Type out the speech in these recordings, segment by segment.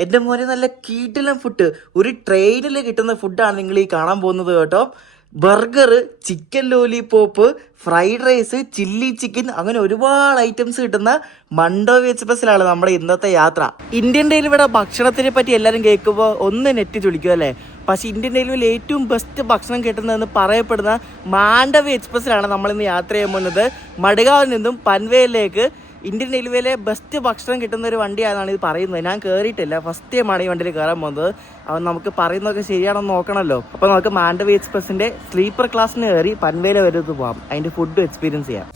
എൻ്റെ മോനെ നല്ല കീട്ടിലും ഫുഡ്, ഒരു ട്രെയിനിൽ കിട്ടുന്ന ഫുഡാണ് നിങ്ങൾ ഈ കാണാൻ പോകുന്നത് കേട്ടോ. Burger, chicken lollipop, fried rice, chilli chicken, അങ്ങനെ ഒരുപാട് ഐറ്റംസ് കിട്ടുന്ന മണ്ടോവി എക്സ്പ്രസ്സിലാണ് നമ്മുടെ ഇന്നത്തെ യാത്ര. ഇന്ത്യൻ റെയിൽവേയുടെ ഭക്ഷണത്തിനെ പറ്റി എല്ലാവരും കേൾക്കുമ്പോൾ ഒന്ന് നെറ്റ് ചുളിക്കും അല്ലേ. പക്ഷേ ഇന്ത്യൻ റെയിൽവേയിൽ ഏറ്റവും ബെസ്റ്റ് ഭക്ഷണം കിട്ടുന്നതെന്ന് പറയപ്പെടുന്ന മാണ്ഡവി എക്സ്പ്രസ്സിലാണ് നമ്മളിന്ന് യാത്ര ചെയ്യാൻ പോകുന്നത്. മഡ്ഗാവിൽ നിന്നും പൻവേലിലേക്ക് ഇന്ത്യൻ റെയിൽവേയിലെ ബെസ്റ്റ് ഭക്ഷണം കിട്ടുന്ന ഒരു വണ്ടിയാണെന്നാണ് ഇത് പറയുന്നത്. ഞാൻ കയറിയിട്ടില്ല, ഫസ്റ്റ് ടൈമാണ് ഈ വണ്ടിയിൽ കയറാൻ പോകുന്നത്. അവൻ നമുക്ക് പറയുന്നതൊക്കെ ശരിയാണെന്ന് നോക്കണമല്ലോ. അപ്പോൾ നമുക്ക് മാണ്ഡവി എക്സ്പ്രസിൻ്റെ സ്ലീപ്പർ ക്ലാസ്സിന് കയറി പൻവേല വരെ പോകാം, അതിൻ്റെ ഫുഡ് എക്സ്പീരിയൻസ് ചെയ്യാം.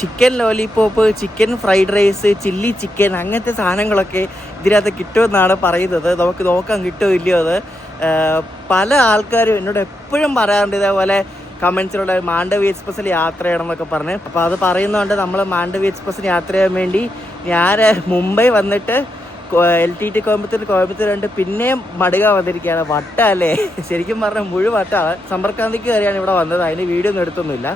Chicken lollipop, chicken fried rice, chilli chicken, അങ്ങനത്തെ സാധനങ്ങളൊക്കെ ഇതിനകത്ത് കിട്ടുമെന്നാണ് പറയുന്നത്. നമുക്ക് നോക്കാൻ കിട്ടുമോ ഇല്ലയോ അത്. പല ആൾക്കാരും എന്നോട് എപ്പോഴും പറയാറുണ്ട് ഇതേപോലെ കമൻസിലൂടെ മാണ്ഡവി എക്സ്പ്രസ്സിൽ യാത്ര ചെയ്യണം എന്നൊക്കെ പറഞ്ഞ്. അപ്പോൾ അത് പറയുന്നതുകൊണ്ട് നമ്മൾ മാണ്ഡവി എക്സ്പ്രസ്സിന് യാത്ര ചെയ്യാൻ വേണ്ടി ഞാൻ മുംബൈ വന്നിട്ട് LTT കോയമ്പത്തൂർ കണ്ട് പിന്നെയും മഡ്ഗാവ് വന്നിരിക്കുകയാണ്. വട്ടല്ലേ, ശരിക്കും പറഞ്ഞാൽ മുഴുവൻ വട്ടമാണ്. സമ്പർക്രാന്തിക്ക് കയറിയാണ് ഇവിടെ വന്നത്, അതിന് വീഡിയോ ഒന്നും എടുത്തൊന്നുമില്ല.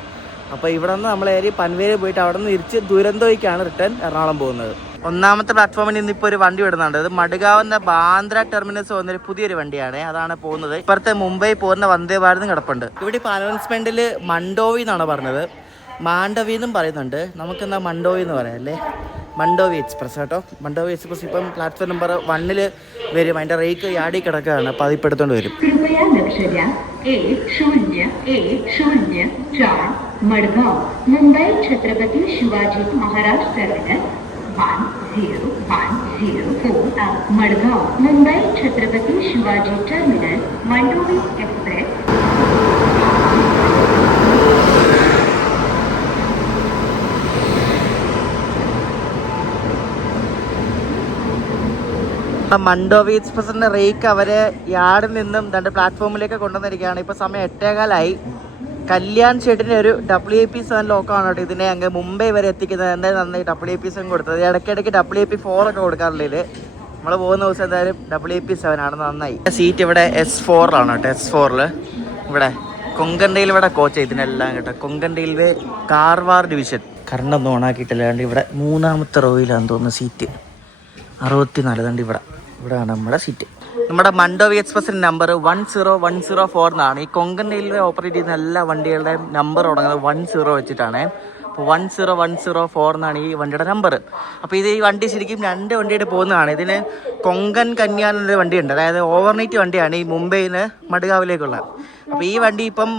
അപ്പോൾ ഇവിടെ നിന്ന് നമ്മൾ ഏരി പൻവേലിൽ പോയിട്ട് അവിടെ നിന്ന് തിരിച്ച് ദുരന്തോയ്ക്കാണ് റിട്ടേൺ എറണാകുളം പോകുന്നത്. ഒന്നാമത്തെ പ്ലാറ്റ്ഫോമിൽ നിന്ന് ഇപ്പോൾ ഒരു വണ്ടി വിടുന്നുണ്ട്. അത് മഡ്ഗാവിൻ്റെ ബാന്ദ്ര ടെർമിനൽസ് പോകുന്നൊരു പുതിയൊരു വണ്ടിയാണ്, അതാണ് പോകുന്നത്. ഇപ്പുറത്തെ മുംബൈ പോകുന്ന വന്ദേ ഭാരതും കിടപ്പുണ്ട്. ഇവിടെ ഇപ്പോൾ അനൗൺസ്മെൻറ്റിൽ മണ്ടോവി എന്നാണ് പറഞ്ഞത്, മാണ്ഡവി എന്നും പറയുന്നുണ്ട്. നമുക്കെന്താ മണ്ടോവി എന്ന് പറയാം അല്ലേ. മണ്ടോവി എക്സ്പ്രസ് കേട്ടോ. മണ്ടോവി എക്സ്പ്രസ് ഇപ്പം പ്ലാറ്റ്ഫോം നമ്പർ 1 വരും. അതിൻ്റെ റേക്ക് യാടി കിടക്കുകയാണ്, അപ്പോൾ അതിപ്പോൾ എടുത്തുകൊണ്ട് വരും. Madgaon Mumbai Chhatrapati Shivaji Maharaj terminal 1014 Madgaon Mumbai Chhatrapati Shivaji terminal Mandovi express. Mandovi എക്സ്പ്രസിൻ്റെ റേക്ക് അവരെ യാർഡിൽ നിന്നും രണ്ട് പ്ലാറ്റ്ഫോമിലേക്ക് കൊണ്ടുവന്നിരിക്കുകയാണ്. ഇപ്പോൾ സമയം 8:15. കല്യാൺ ഷെഡിൻ്റെ ഒരു WAP7 ലോക്കാണ് കേട്ടോ ഇതിനെ അങ്ങ് മുംബൈ വരെ എത്തിക്കുന്നത്. എന്തായാലും നന്നായി WAP7 കൊടുത്തത്. ഇടയ്ക്കിടയ്ക്ക് WAP4 ഒക്കെ കൊടുക്കാറില്ല ഇത്. നമ്മൾ പോകുന്ന ദിവസം എന്തായാലും WAP7 ആണ്, നന്നായി. സീറ്റ് ഇവിടെ S4 കേട്ടോ. S4 ഇവിടെ കൊങ്കൺ റെയിൽവേയുടെ കോച്ച് ഇതിനെല്ലാം കേട്ടോ. Konkan railway Karwar division. കറണ്ടൊന്നും ഓണാക്കിയിട്ടില്ല. ഇവിടെ 3ാമത്തെ റോയിലാണെന്ന് തോന്നുന്നു സീറ്റ്. 64 ഇവിടെയാണ് നമ്മുടെ സീറ്റ്. നമ്മുടെ മണ്ടോവി എക്സ്പ്രസിൻ്റെ നമ്പർ 10104 എന്നാണ്. ഈ കൊങ്കൺ റെയിൽവേ ഓപ്പറേറ്റ് ചെയ്യുന്ന എല്ലാ വണ്ടികളുടെയും നമ്പർ തുടങ്ങുന്നത് 10 വെച്ചിട്ടാണ്. അപ്പോൾ 10104 എന്നാണ് ഈ വണ്ടിയുടെ നമ്പർ. അപ്പോൾ ഈ വണ്ടി ശരിക്കും 2 വണ്ടിയായിട്ട് പോകുന്നതാണ്. ഇതിന് കൊങ്കൺ കന്യാൻ എന്നൊരു വണ്ടിയുണ്ട്, അതായത് ഓവർനൈറ്റ് വണ്ടിയാണ് ഈ മുംബൈയിൽ നിന്ന് മഡ്ഗാവിലേക്കുള്ള. അപ്പോൾ ഈ വണ്ടി ഇപ്പം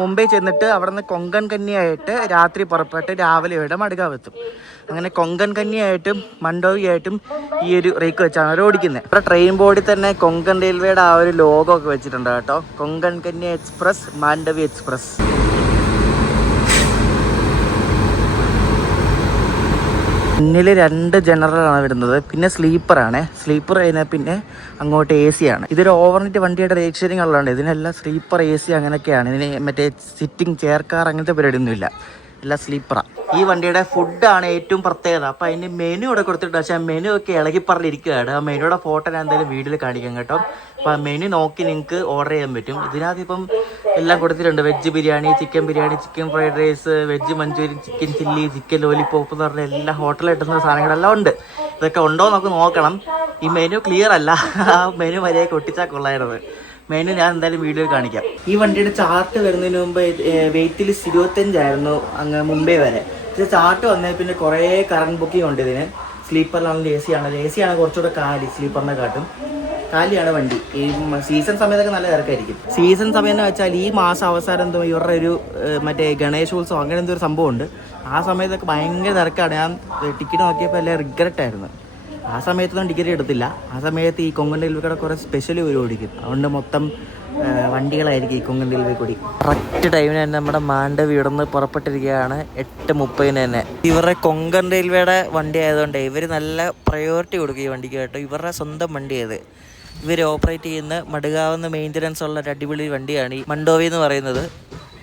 മുംബൈ ചെന്നിട്ട് അവിടെ നിന്ന് കൊങ്കൺ കന്യായിട്ട് രാത്രി പുറപ്പെട്ട് രാവിലെ ഇവിടെ മഡ്ഗാവ് എത്തും. അങ്ങനെ കൊങ്കൺ കന്യായിട്ടും മണ്ടോവി ആയിട്ടും ഈ ഒരു റേക്ക് വെച്ചാണ് അവർ ഓടിക്കുന്നത്. ഇവിടെ ട്രെയിൻ ബോർഡിൽ തന്നെ കൊങ്കൺ റെയിൽവേയുടെ ആ ഒരു ലോഗോ ഒക്കെ വെച്ചിട്ടുണ്ട് കേട്ടോ. കൊങ്കൺ കന്യ എക്സ്പ്രസ്, മാണ്ഡവി എക്സ്പ്രസ്. മുന്നിൽ 2 ജനറലാണ് വരുന്നത്, പിന്നെ സ്ലീപ്പറാണ്. സ്ലീപ്പർ കഴിഞ്ഞാൽ പിന്നെ അങ്ങോട്ട് AC ആണ്. ഇതൊരു ഓവർനൈറ്റ് വണ്ടിയുടെ രജിസ്ട്രേഷൻ ഉള്ളതുകൊണ്ട് ഇതിനെല്ലാം സ്ലീപ്പർ AC അങ്ങനെയൊക്കെയാണ്. ഇതിന് മറ്റേ സിറ്റിംഗ് ചെയർ കാർ അങ്ങനത്തെ പരിപാടിയൊന്നുമില്ല, എല്ലാം സ്ലീപ്പറാണ്. ഈ വണ്ടിയുടെ ഫുഡാണ് ഏറ്റവും പ്രത്യേകത. അപ്പോൾ അതിന് മെനു ഇവിടെ കൊടുത്തിട്ടുണ്ട്, പക്ഷേ ആ മെനു ഒക്കെ ഇളകി പറഞ്ഞിരിക്കുകയാണ്. ആ മെനുയുടെ ഫോട്ടോ ഞാൻ എന്തായാലും വീഡിയോയിൽ കാണിക്കാം കേട്ടോ. അപ്പോൾ ആ മെനു നോക്കി നിങ്ങൾക്ക് ഓർഡർ ചെയ്യാൻ പറ്റും. ഇതിനകത്ത് ഇപ്പം എല്ലാം കൊടുത്തിട്ടുണ്ട്. Veg biryani, chicken biryani, chicken fried rice, veg manchurian, chicken chilli, chicken lollipop എന്ന് പറഞ്ഞ എല്ലാ ഹോട്ടലിൽ കിട്ടുന്ന സാധനങ്ങളെല്ലാം ഉണ്ട്. ഇതൊക്കെ ഉണ്ടോ നമുക്ക് നോക്കണം. ഈ മെനു ക്ലിയർ അല്ല, ആ മെനു മര്യാദയ്ക്ക് ഒട്ടിച്ചാൽ കൊള്ളായിരുന്നത്. മെനു ഞാൻ എന്തായാലും വീഡിയോയിൽ കാണിക്കാം. ഈ വണ്ടിയുടെ ചാർട്ട് വരുന്നതിന് മുമ്പ് വെയിറ്റ് ലിസ്റ്റ് 25 അങ്ങ് മുംബൈ വരെ. പക്ഷേ ചാർട്ട് വന്നതിൽ പിന്നെ കുറേ കറണ്ട് ബുക്കിംഗ് ഉണ്ട് ഇതിന്. സ്ലീപ്പറിലാണെങ്കിൽ AC ആണ് കുറച്ചുകൂടെ കാലി, സ്ലീപ്പറിനെ കാട്ടും കാലിയാണ് വണ്ടി. ഈ സീസൺ സമയത്തൊക്കെ നല്ല തിരക്കായിരിക്കും. സീസൺ സമയം എന്ന് വെച്ചാൽ ഈ മാസം അവസാനം എന്തോ ഇവരുടെ ഒരു മറ്റേ ഗണേശോത്സവം അങ്ങനെ എന്തോ ഒരു സംഭവമുണ്ട്. ആ സമയത്തൊക്കെ ഭയങ്കര തിരക്കാണ്. ഞാൻ ടിക്കറ്റ് നോക്കിയപ്പോൾ എല്ലാം റിഗ്രറ്റ് ആയിരുന്നു. ആ സമയത്തൊന്നും ടിക്കറ്റ് എടുത്തില്ല. ആ സമയത്ത് ഈ കൊങ്കൺ റെയിൽവേയുടെ കുറേ സ്പെഷ്യൽ ഒരു ഓടിക്കും, അതുകൊണ്ട് മൊത്തം വണ്ടികളായിരിക്കും ഈ കൊങ്കൺ റെയിൽവേ കൂടി. കറക്റ്റ് ടൈമിന് തന്നെ നമ്മുടെ മാണ്ഡവി ഇവിടുന്ന് പുറപ്പെട്ടിരിക്കുകയാണ്. 8:30 തന്നെ. ഇവരുടെ കൊങ്കൺ റെയിൽവേയുടെ വണ്ടി ആയതുകൊണ്ട് ഇവർ നല്ല പ്രയോറിറ്റി കൊടുക്കും ഈ വണ്ടിക്ക് കേട്ടോ. ഇവരുടെ സ്വന്തം വണ്ടി അത്. ഇവർ ഓപ്പറേറ്റ് ചെയ്യുന്ന മഡ്ഗാവിന്ന് മെയിൻ്റനൻസ് ഉള്ള ഒരു അടിപൊളി വണ്ടിയാണ് ഈ മണ്ടോവി എന്ന് പറയുന്നത്.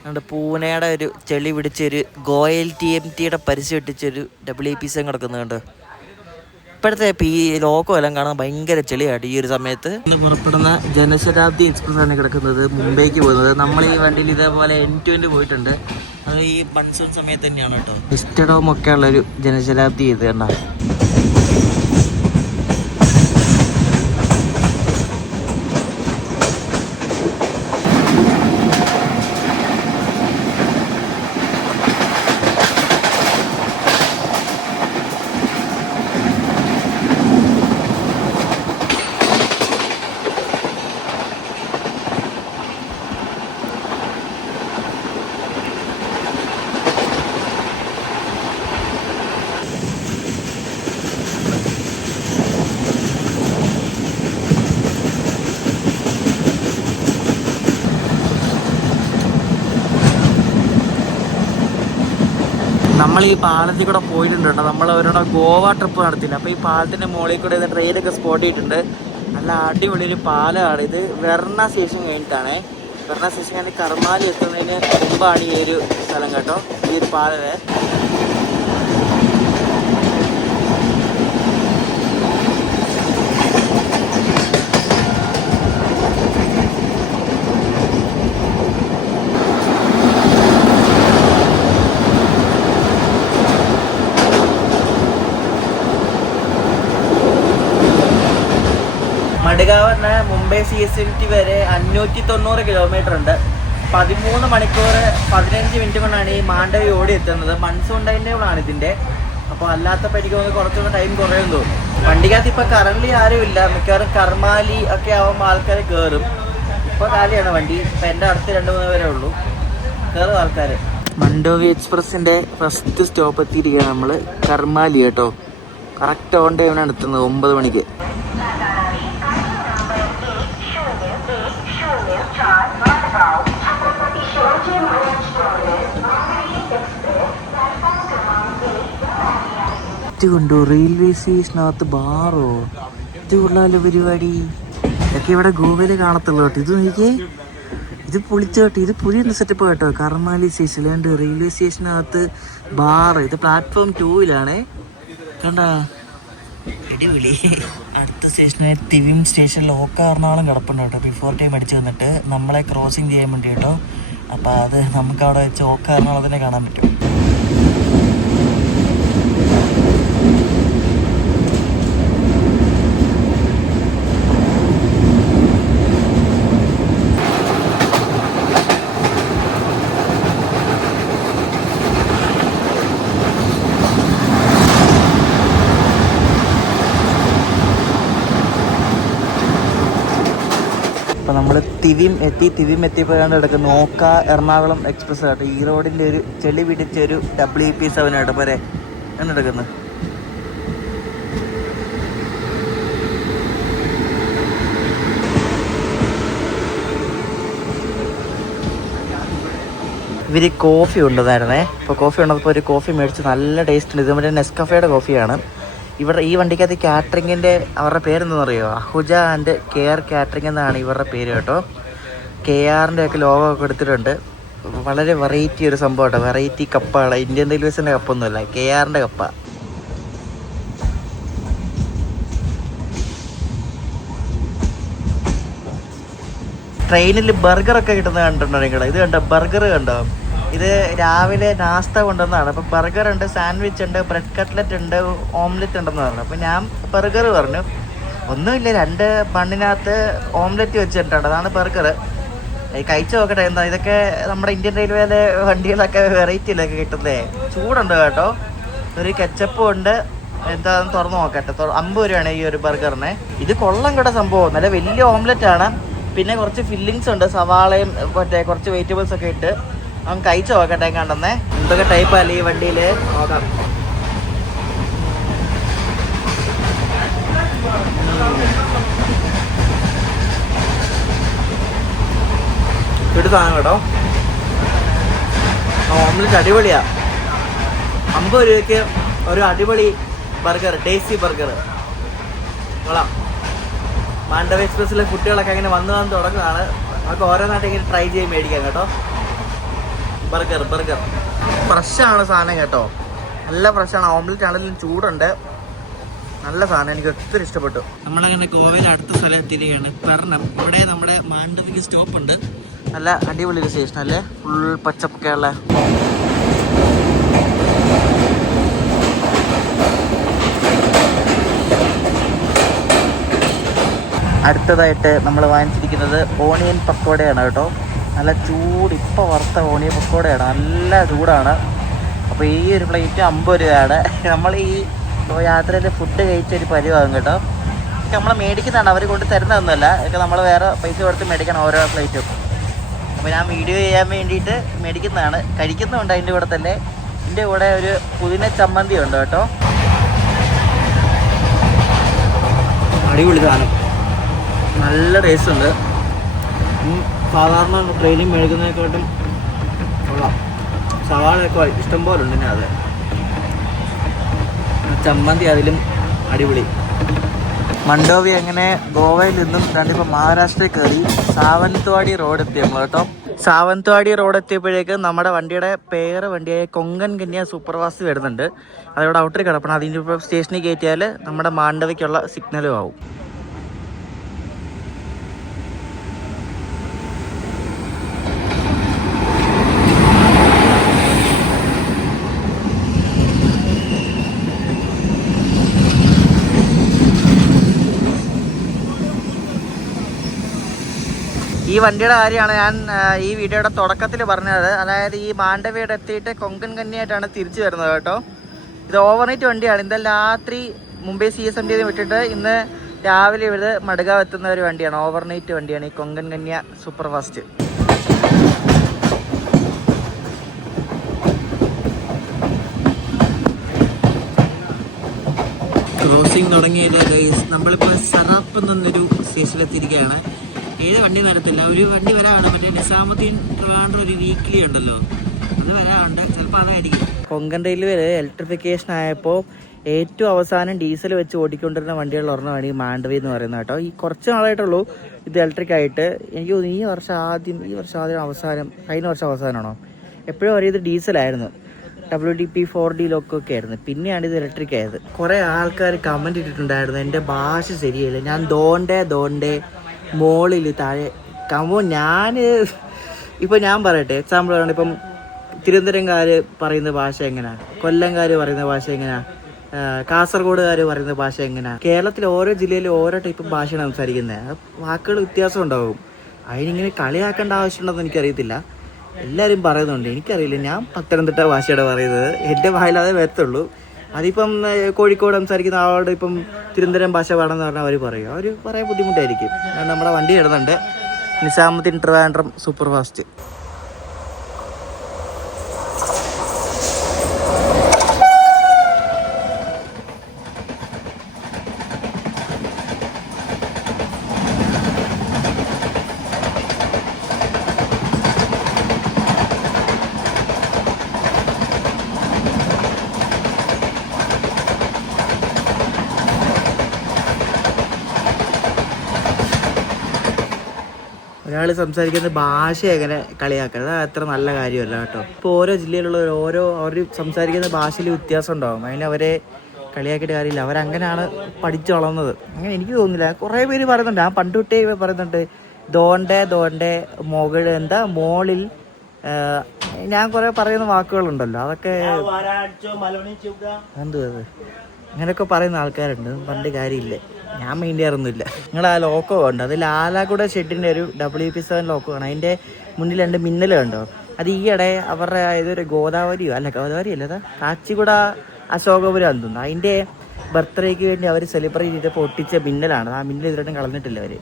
നമ്മുടെ പൂനെയുടെ ഒരു ചെളി പിടിച്ചൊരു ഗോയൽ TMTയുടെ പരസ്യം ഇട്ടിച്ചൊരു WAP7 കിടക്കുന്നുണ്ട്. ഇപ്പോഴത്തെ ഈ ലോക്കോ എല്ലാം കാണാൻ ഭയങ്കര ചെളിയായിട്ട് ഈ ഒരു സമയത്ത്. ഇന്ന് പുറപ്പെടുന്ന ജനശതാബ്ദി എക്സ്പ്രസ് ആണ് കിടക്കുന്നത് മുംബൈക്ക് പോകുന്നത്. നമ്മൾ ഈ വണ്ടിയിൽ ഇതേപോലെ N2 പോയിട്ടുണ്ട്. അത് ഈ മൺസൂൺ സമയത്ത് തന്നെയാണ് കേട്ടോ. വിസ്റ്റഡോം ഒക്കെ ഉള്ളൊരു ജനശതാബ്ദി ഇത് കണ്ട. നമ്മൾ ഈ പാലത്തിൽ കൂടെ പോയിട്ടുണ്ട് കേട്ടോ. നമ്മൾ അവരുടെ ഗോവ ട്രിപ്പ് നടത്തില്ല. അപ്പോൾ ഈ പാലത്തിൻ്റെ മുകളിൽ കൂടെ ട്രെയിനൊക്കെ സ്പോട്ട് ചെയ്തിട്ടുണ്ട്. നല്ല അടിപൊളി ഒരു പാലമാണ് ഇത്. വെർണ സ്റ്റേഷൻ കഴിഞ്ഞിട്ടാണ്. വെർണ സ്റ്റേഷൻ കഴിഞ്ഞ് കർമാലി എത്തുന്നതിന് മുമ്പാണ് ഈ ഒരു സ്ഥലം കേട്ടോ, ഈ ഒരു പാലവേ. മഡ്ഗാവിന് മുംബൈ CSMT വരെ 590 കിലോമീറ്റർ ഉണ്ട്. 13 മണിക്കൂർ 15 മിനിറ്റ് കൊണ്ടാണ് ഈ മാണ്ഡവി ഓടി എത്തുന്നത്. മൺസൂൺ ടൈം ടേബിളാണ് ഇതിൻ്റെ. അപ്പോൾ അല്ലാത്ത പരിക്കൊന്ന് കുറച്ചുകൂടെ ടൈം കുറയുമെന്ന് തോന്നുന്നു. വണ്ടിക്കകത്ത് ഇപ്പോൾ കറണ്ട്ലി ആരും ഇല്ല. മിക്കവാറും കർമാലി ഒക്കെ ആവുമ്പോൾ ആൾക്കാർ കയറും. ഇപ്പോൾ കാലിയാണ് വണ്ടി. ഇപ്പം എൻ്റെ അടുത്ത് 2-3 പേരേ ഉള്ളൂ. കയറും ആൾക്കാർ. മണ്ടോവി എക്സ്പ്രസിൻ്റെ ഫസ്റ്റ് സ്റ്റോപ്പ് എത്തിയിരിക്കുകയാണ് നമ്മൾ, കർമാലി കേട്ടോ. കറക്റ്റ് ഓൺ ടൈമിനാണ് എത്തുന്നത് 9 മണിക്ക്. കൊണ്ടു റെയിൽവേ സ്റ്റേഷനകത്ത് ബാറോ, ഇത് കൊള്ളാലോ പരിപാടി. ഇതൊക്കെ ഇവിടെ ഗോവയിൽ കാണത്തുള്ളൂ കേട്ടോ. ഇത് നോക്കിയേ, ഇത് പൊളിച്ചു കേട്ടോ. ഇത് പുതിയ സെറ്റപ്പ് കേട്ടോ. കർമാലി സ്റ്റേഷൻ അല്ലാണ്ട് റെയിൽവേ സ്റ്റേഷനകത്ത് ബാറ്. ഇത് പ്ലാറ്റ്ഫോം 2-ലാണ് കണ്ട. അടിപൊളി. അടുത്ത സ്റ്റേഷനായ തിവിം സ്റ്റേഷനിൽ എറണാകുളം കിടപ്പുണ്ട് കേട്ടോ. ബിഫോർ ടൈം അടിച്ചു വന്നിട്ട് നമ്മളെ ക്രോസിങ് ചെയ്യാൻ വേണ്ടി കേട്ടോ. അപ്പോൾ അത് നമുക്ക് അവിടെ വെച്ച് എറണാകുളത്തിനെ കാണാൻ പറ്റും. അപ്പോൾ നമ്മൾ തിവിം എത്തിയപ്പോഴാണ് കിടക്കുന്നത് ഓക്ക എറണാകുളം എക്സ്പ്രസ് ആട്ടോ. ഈ റോഡിൻ്റെ ഒരു ചെളി പിടിച്ച ഒരു WP7 ആട്ടോ പോരെ ആണ് കിടക്കുന്നത്. ഇവർ കോഫി ഉണ്ടെന്നായിരുന്നേ. ഇപ്പോൾ കോഫി ഉണ്ടപ്പോൾ ഒരു കോഫി മേടിച്ച് നല്ല ടേസ്റ്റ് ഉണ്ട്. ഇത് മറ്റേ നെസ്കഫയുടെ കോഫിയാണ്. ഇവിടെ ഈ വണ്ടിക്കകത്ത് കാറ്ററിങ്ങിൻ്റെ അവരുടെ പേരെന്താണെന്ന് അറിയോ? അഹുജ ആൻഡ് കെയർ കാറ്ററിംഗ് എന്നാണ് ഇവരുടെ പേര് കേട്ടോ. KRൻ്റെ ഒക്കെ ലോഗോ ഒക്കെ എടുത്തിട്ടുണ്ട്. വളരെ വെറൈറ്റി ഒരു സംഭവം കേട്ടോ. വെറൈറ്റി കപ്പാണ്. ഇന്ത്യൻ റെയിൽവേസിൻ്റെ കപ്പൊന്നുമല്ല, KRൻ്റെ കപ്പാണ്. ട്രെയിനിൽ ബർഗറൊക്കെ കിട്ടുന്നത് കണ്ടിട്ടുണ്ടോ നിങ്ങൾ? ഇത് കണ്ടോ, ബർഗർ കണ്ടോ? ഇത് രാവിലെ നാസ്ത കൊണ്ടുവന്നതാണ്. അപ്പോൾ ബർഗർ ഉണ്ട്, സാൻഡ്വിച്ച് ഉണ്ട്, ബ്രെഡ് കട്ട്ലറ്റ് ഉണ്ട്, ഓംലെറ്റ് ഉണ്ടെന്ന് പറഞ്ഞു. അപ്പോൾ ഞാൻ ബർഗർ പറഞ്ഞു. ഒന്നുമില്ല, 2 ബണ്ണിനകത്ത് ഓംലെറ്റ് വെച്ചിട്ടുണ്ട്. അതാണ് ബർഗർ. കഴിച്ചു നോക്കട്ടെ എന്താ. ഇതൊക്കെ നമ്മുടെ ഇന്ത്യൻ റെയിൽവേയിലെ വണ്ടികളൊക്കെ വെറൈറ്റിയിലൊക്കെ കിട്ടുന്നേ. ചൂടുണ്ട് കേട്ടോ. ഒരു കെച്ചപ്പും ഉണ്ട്. എന്താണെന്ന് തുറന്ന് നോക്കട്ടെ. 50 രൂപയാണ് ഈ ഒരു ബർഗറിന്. ഇത് കൊള്ളം കേട്ടോ സംഭവം. നല്ല വലിയ ഓംലെറ്റ് ആണ്. പിന്നെ കുറച്ച് ഫില്ലിങ്സ് ഉണ്ട്, സവാളയും മറ്റേ കുറച്ച് വെജിറ്റബിൾസ് ഒക്കെ ഇട്ട്. അവൻ കഴിച്ചു നോക്കട്ടെ കണ്ടെന്നേ. എന്തൊക്കെ ടൈപ്പല്ലേ ഈ വണ്ടിയിൽ നോക്കാം. ഒരു സാധനം കേട്ടോ. ഓംലെറ്റ് അടിപൊളിയാ. 50 രൂപയ്ക്ക് ഒരു അടിപൊളി ബർഗർ, ടേസ്റ്റി ബർഗർ കൊള്ളാം. മാണ്ഡവ എക്സ്പ്രസ്സിലെ കുട്ടികളൊക്കെ അങ്ങനെ വന്ന് തുടങ്ങുന്നതാണ്. നമുക്ക് ഓരോ നാട്ടിൽ ഇങ്ങനെ ട്രൈ ചെയ്ത് മേടിക്കാം കേട്ടോ. ബർഗർ ഫ്രഷാണ് സാധനം കേട്ടോ. നല്ല ഫ്രഷാണ്. ഓംലെറ്റ് ആണെങ്കിലും ചൂടുണ്ട്. നല്ല സാധനം, എനിക്ക് ഒത്തിരി ഇഷ്ടപ്പെട്ടു. നമ്മളങ്ങനെ ഗോവയിലെ അടുത്ത സ്ഥലം എത്തിയിരിക്കുകയാണ്, പെർണം. ഇവിടെ നമ്മുടെ മാണ്ഡവിക്ക് സ്റ്റോപ്പ് ഉണ്ട്. നല്ല അടിപൊളി ഒരു സ്റ്റേഷൻ അല്ലേ, ഫുൾ പച്ചപ്പൊക്കെ ഉള്ള. അടുത്തതായിട്ട് നമ്മൾ വാങ്ങിച്ചിരിക്കുന്നത് ഓണിയൻ പക്കോടയാണ് കേട്ടോ. നല്ല ചൂട്, ഇപ്പോൾ വറുത്ത ഓണിയൻ പക്കോടയാണ്, നല്ല ചൂടാണ്. അപ്പോൾ ഈ ഒരു പ്ലേറ്റ് 50 രൂപയാണ്. നമ്മൾ ഈ യാത്രയിൽ ഫുഡ് കഴിച്ചൊരു പരിവാകും കേട്ടോ. ഇതൊക്കെ നമ്മൾ മേടിക്കുന്നതാണ്, അവർ കൊണ്ട് തരുന്നതൊന്നുമല്ല. ഇതൊക്കെ നമ്മൾ വേറെ പൈസ കൊടുത്ത് മേടിക്കണം ഓരോ പ്ലേറ്റും. അപ്പോൾ ഞാൻ വീഡിയോ ചെയ്യാൻ വേണ്ടിയിട്ട് മേടിക്കുന്നതാണ്. കഴിക്കുന്നുണ്ട് അതിൻ്റെ കൂടെ തന്നെ. ഇതിൻ്റെ കൂടെ ഒരു പുതിന ചമ്മന്തി ഉണ്ട് കേട്ടോ. അടിപൊളി സാധനം, നല്ല ടേസ്റ്റ് ഉണ്ട്. സാധാരണ ട്രെയിനിൽ മേടിക്കുന്നതിനെക്കാട്ടും കൊള്ളാം. സവാളയൊക്കെ ഇഷ്ടംപോലെ ഉണ്ട്. അത് ചമ്മന്തി അതിലും അടിപൊളി. മണ്ടോവി അങ്ങനെ ഗോവയിൽ നിന്നും രണ്ടിപ്പോൾ മഹാരാഷ്ട്രയിൽ കയറി സാവന്ത്വാടി റോഡ് എത്തി നമ്മൾ കേട്ടോ. സാവന്ത്വാടി റോഡ് എത്തിയപ്പോഴേക്ക് നമ്മുടെ വണ്ടിയുടെ വണ്ടിയായ കൊങ്കൺ കന്യ സൂപ്പർ ഫാസ്റ്റ് വരുന്നുണ്ട്. അതോടെ ഔട്ടർ കിടപ്പണം. അതിൻ്റെ ഇപ്പോൾ സ്റ്റേഷനിൽ കയറ്റിയാൽ നമ്മുടെ മാണ്ഡവിക്കുള്ള സിഗ്നലും ആവും. ഈ വണ്ടിയുടെ കാര്യമാണ് ഞാൻ ഈ വീഡിയോയുടെ തുടക്കത്തിൽ പറഞ്ഞത്. അതായത് ഈ മാണ്ഡവിയുടെ എത്തിയിട്ട് കൊങ്കൺ കന്യായിട്ടാണ് തിരിച്ചു വരുന്നത് കേട്ടോ. ഇത് ഓവർനൈറ്റ് വണ്ടിയാണ്. ഇന്നലെ രാത്രി മുംബൈ CSMT വിട്ടിട്ട് ഇന്ന് രാവിലെ ഇവിടെ മഡ്ഗാവ് എത്തുന്ന ഒരു വണ്ടിയാണ്. ഓവർനൈറ്റ് വണ്ടിയാണ് ഈ കൊങ്കൺ കന്യ സൂപ്പർ ഫാസ്റ്റ്. ക്രോസിംഗ് തുടങ്ങിയത് നമ്മളിപ്പോൾ സറാപ്പ് എന്നൊരു സ്റ്റേഷനിലെത്തിയിരിക്കുകയാണ്. ഏത് വണ്ടി വരത്തില്ല, ഒരു വണ്ടി വരാണ്, മറ്റേ നിസാമുദ്ദീൻ ട്രിവാൻഡ്രം ഒരു വീക്ക്ലി ഉണ്ടല്ലോ, അത് വരാറുണ്ട്. ചിലപ്പോൾ അതായിരിക്കും. കൊങ്കൺ റെയിൽവേയിൽ ഇലക്ട്രിഫിക്കേഷൻ ആയപ്പോൾ ഏറ്റവും അവസാനം ഡീസൽ വെച്ച് ഓടിക്കൊണ്ടിരുന്ന വണ്ടികളിൽ ഒരെണ്ണമാണ് ഈ മാണ്ഡവി എന്ന് പറയുന്നത് കേട്ടോ. ഈ കുറച്ച് നാളായിട്ടുള്ളൂ ഇത് ഇലക്ട്രിക് ആയിട്ട്. എനിക്ക് തോന്നുന്നു ഈ വർഷം ആദ്യം അവസാനം, കഴിഞ്ഞ വർഷം അവസാനമാണോ എപ്പോഴും അറിയത് ഡീസലായിരുന്നു. WDP 4D ലോക്കൊക്കെ ആയിരുന്നു. പിന്നെയാണ് ഇത് ഇലക്ട്രിക് ആയത്. കുറേ ആൾക്കാർ കമൻറ്റ് ഇട്ടിട്ടുണ്ടായിരുന്നു എൻ്റെ ഭാഷ ശരിയല്ല, ഞാൻ ദോണ്ടേ മോളിൽ താഴെ ഇപ്പം ഞാൻ പറയട്ടെ, എക്സാമ്പിൾ പറയുന്നത്, ഇപ്പം തിരുവനന്തപുരംകാർ പറയുന്ന ഭാഷ എങ്ങനെയാ, കൊല്ലംകാർ പറയുന്ന ഭാഷ എങ്ങനെയാ, കാസർഗോഡുകാർ പറയുന്ന ഭാഷ എങ്ങനെയാ. കേരളത്തിൽ ഓരോ ജില്ലയിലും ഓരോ ടൈപ്പ് ഭാഷയാണ് സംസാരിക്കുന്നത്. വാക്കുകൾ വ്യത്യാസം ഉണ്ടാവും. അതിനിങ്ങനെ കളിയാക്കേണ്ട ആവശ്യമുണ്ടെന്ന് എനിക്കറിയത്തില്ല. എല്ലാവരും പറയുന്നുണ്ട്, എനിക്കറിയില്ല. ഞാൻ പത്തനംതിട്ട ഭാഷയുടെ പറയുന്നത്, എൻ്റെ വായിലതേ വരത്തുള്ളൂ. അതിപ്പം കോഴിക്കോട് സംസാരിക്കുന്ന ആളോട് ഇപ്പം തിരുവനന്തപുരം ഭാഷ വേണമെന്ന് പറഞ്ഞാൽ അവർ പറയും. അവർ പറയാൻ ബുദ്ധിമുട്ടായിരിക്കും. നമ്മുടെ വണ്ടി ഇടുന്നുണ്ട്, നിസാമുദ്ദീൻ ട്രിവാൻഡ്രം സൂപ്പർ ഫാസ്റ്റ്. ഒരാൾ സംസാരിക്കുന്ന ഭാഷ എങ്ങനെ കളിയാക്കരുത്, അത് അത്ര നല്ല കാര്യമല്ല കേട്ടോ. ഇപ്പോൾ ഓരോ ജില്ലയിലുള്ളവർ അവർ സംസാരിക്കുന്ന ഭാഷയിൽ വ്യത്യാസം ഉണ്ടാകും. അതിന് അവരെ കളിയാക്കിയിട്ട് കാര്യമില്ല. അവരങ്ങനെയാണ് പഠിച്ചു വളർന്നത്. അങ്ങനെ എനിക്ക് തോന്നുന്നില്ല. കുറേ പേര് പറയുന്നുണ്ട്, ഞാൻ പണ്ട് തൊട്ടേ പറയുന്നുണ്ട് ദോണ്ടേ മുകളിൽ മോളിൽ. ഞാൻ കുറേ പറയുന്ന വാക്കുകളുണ്ടല്ലോ, അതൊക്കെ എന്തുവാ അങ്ങനെയൊക്കെ പറയുന്ന ആൾക്കാരുണ്ട്. പണ്ട് കാര്യമില്ല, ഞാൻ മെയിൻ ചെയ്യാറൊന്നുമില്ല. നിങ്ങൾ ആ ലോക്കോ ഉണ്ട്, അത് ലാലാക്കുട ഷെഡിൻ്റെ ഒരു WP7 ലോക്കോ ആണ്. അതിൻ്റെ മുന്നിൽ 2 മിന്നൽ കണ്ടോ? അത് ഈയിടെ അവരുടെ ഇതൊരു ഗോദാവരി അല്ല അതാ കാച്ചിക്കുട അശോകപുരം തോന്നുന്നു. അതിൻ്റെ ബർത്ത്ഡേക്ക് വേണ്ടി അവർ സെലിബ്രേറ്റ് ചെയ്തപ്പോൾ ഒട്ടിച്ച മിന്നലാണ്. ആ മിന്നൽ ഇതിലോട്ടും കളഞ്ഞിട്ടില്ല അവർ.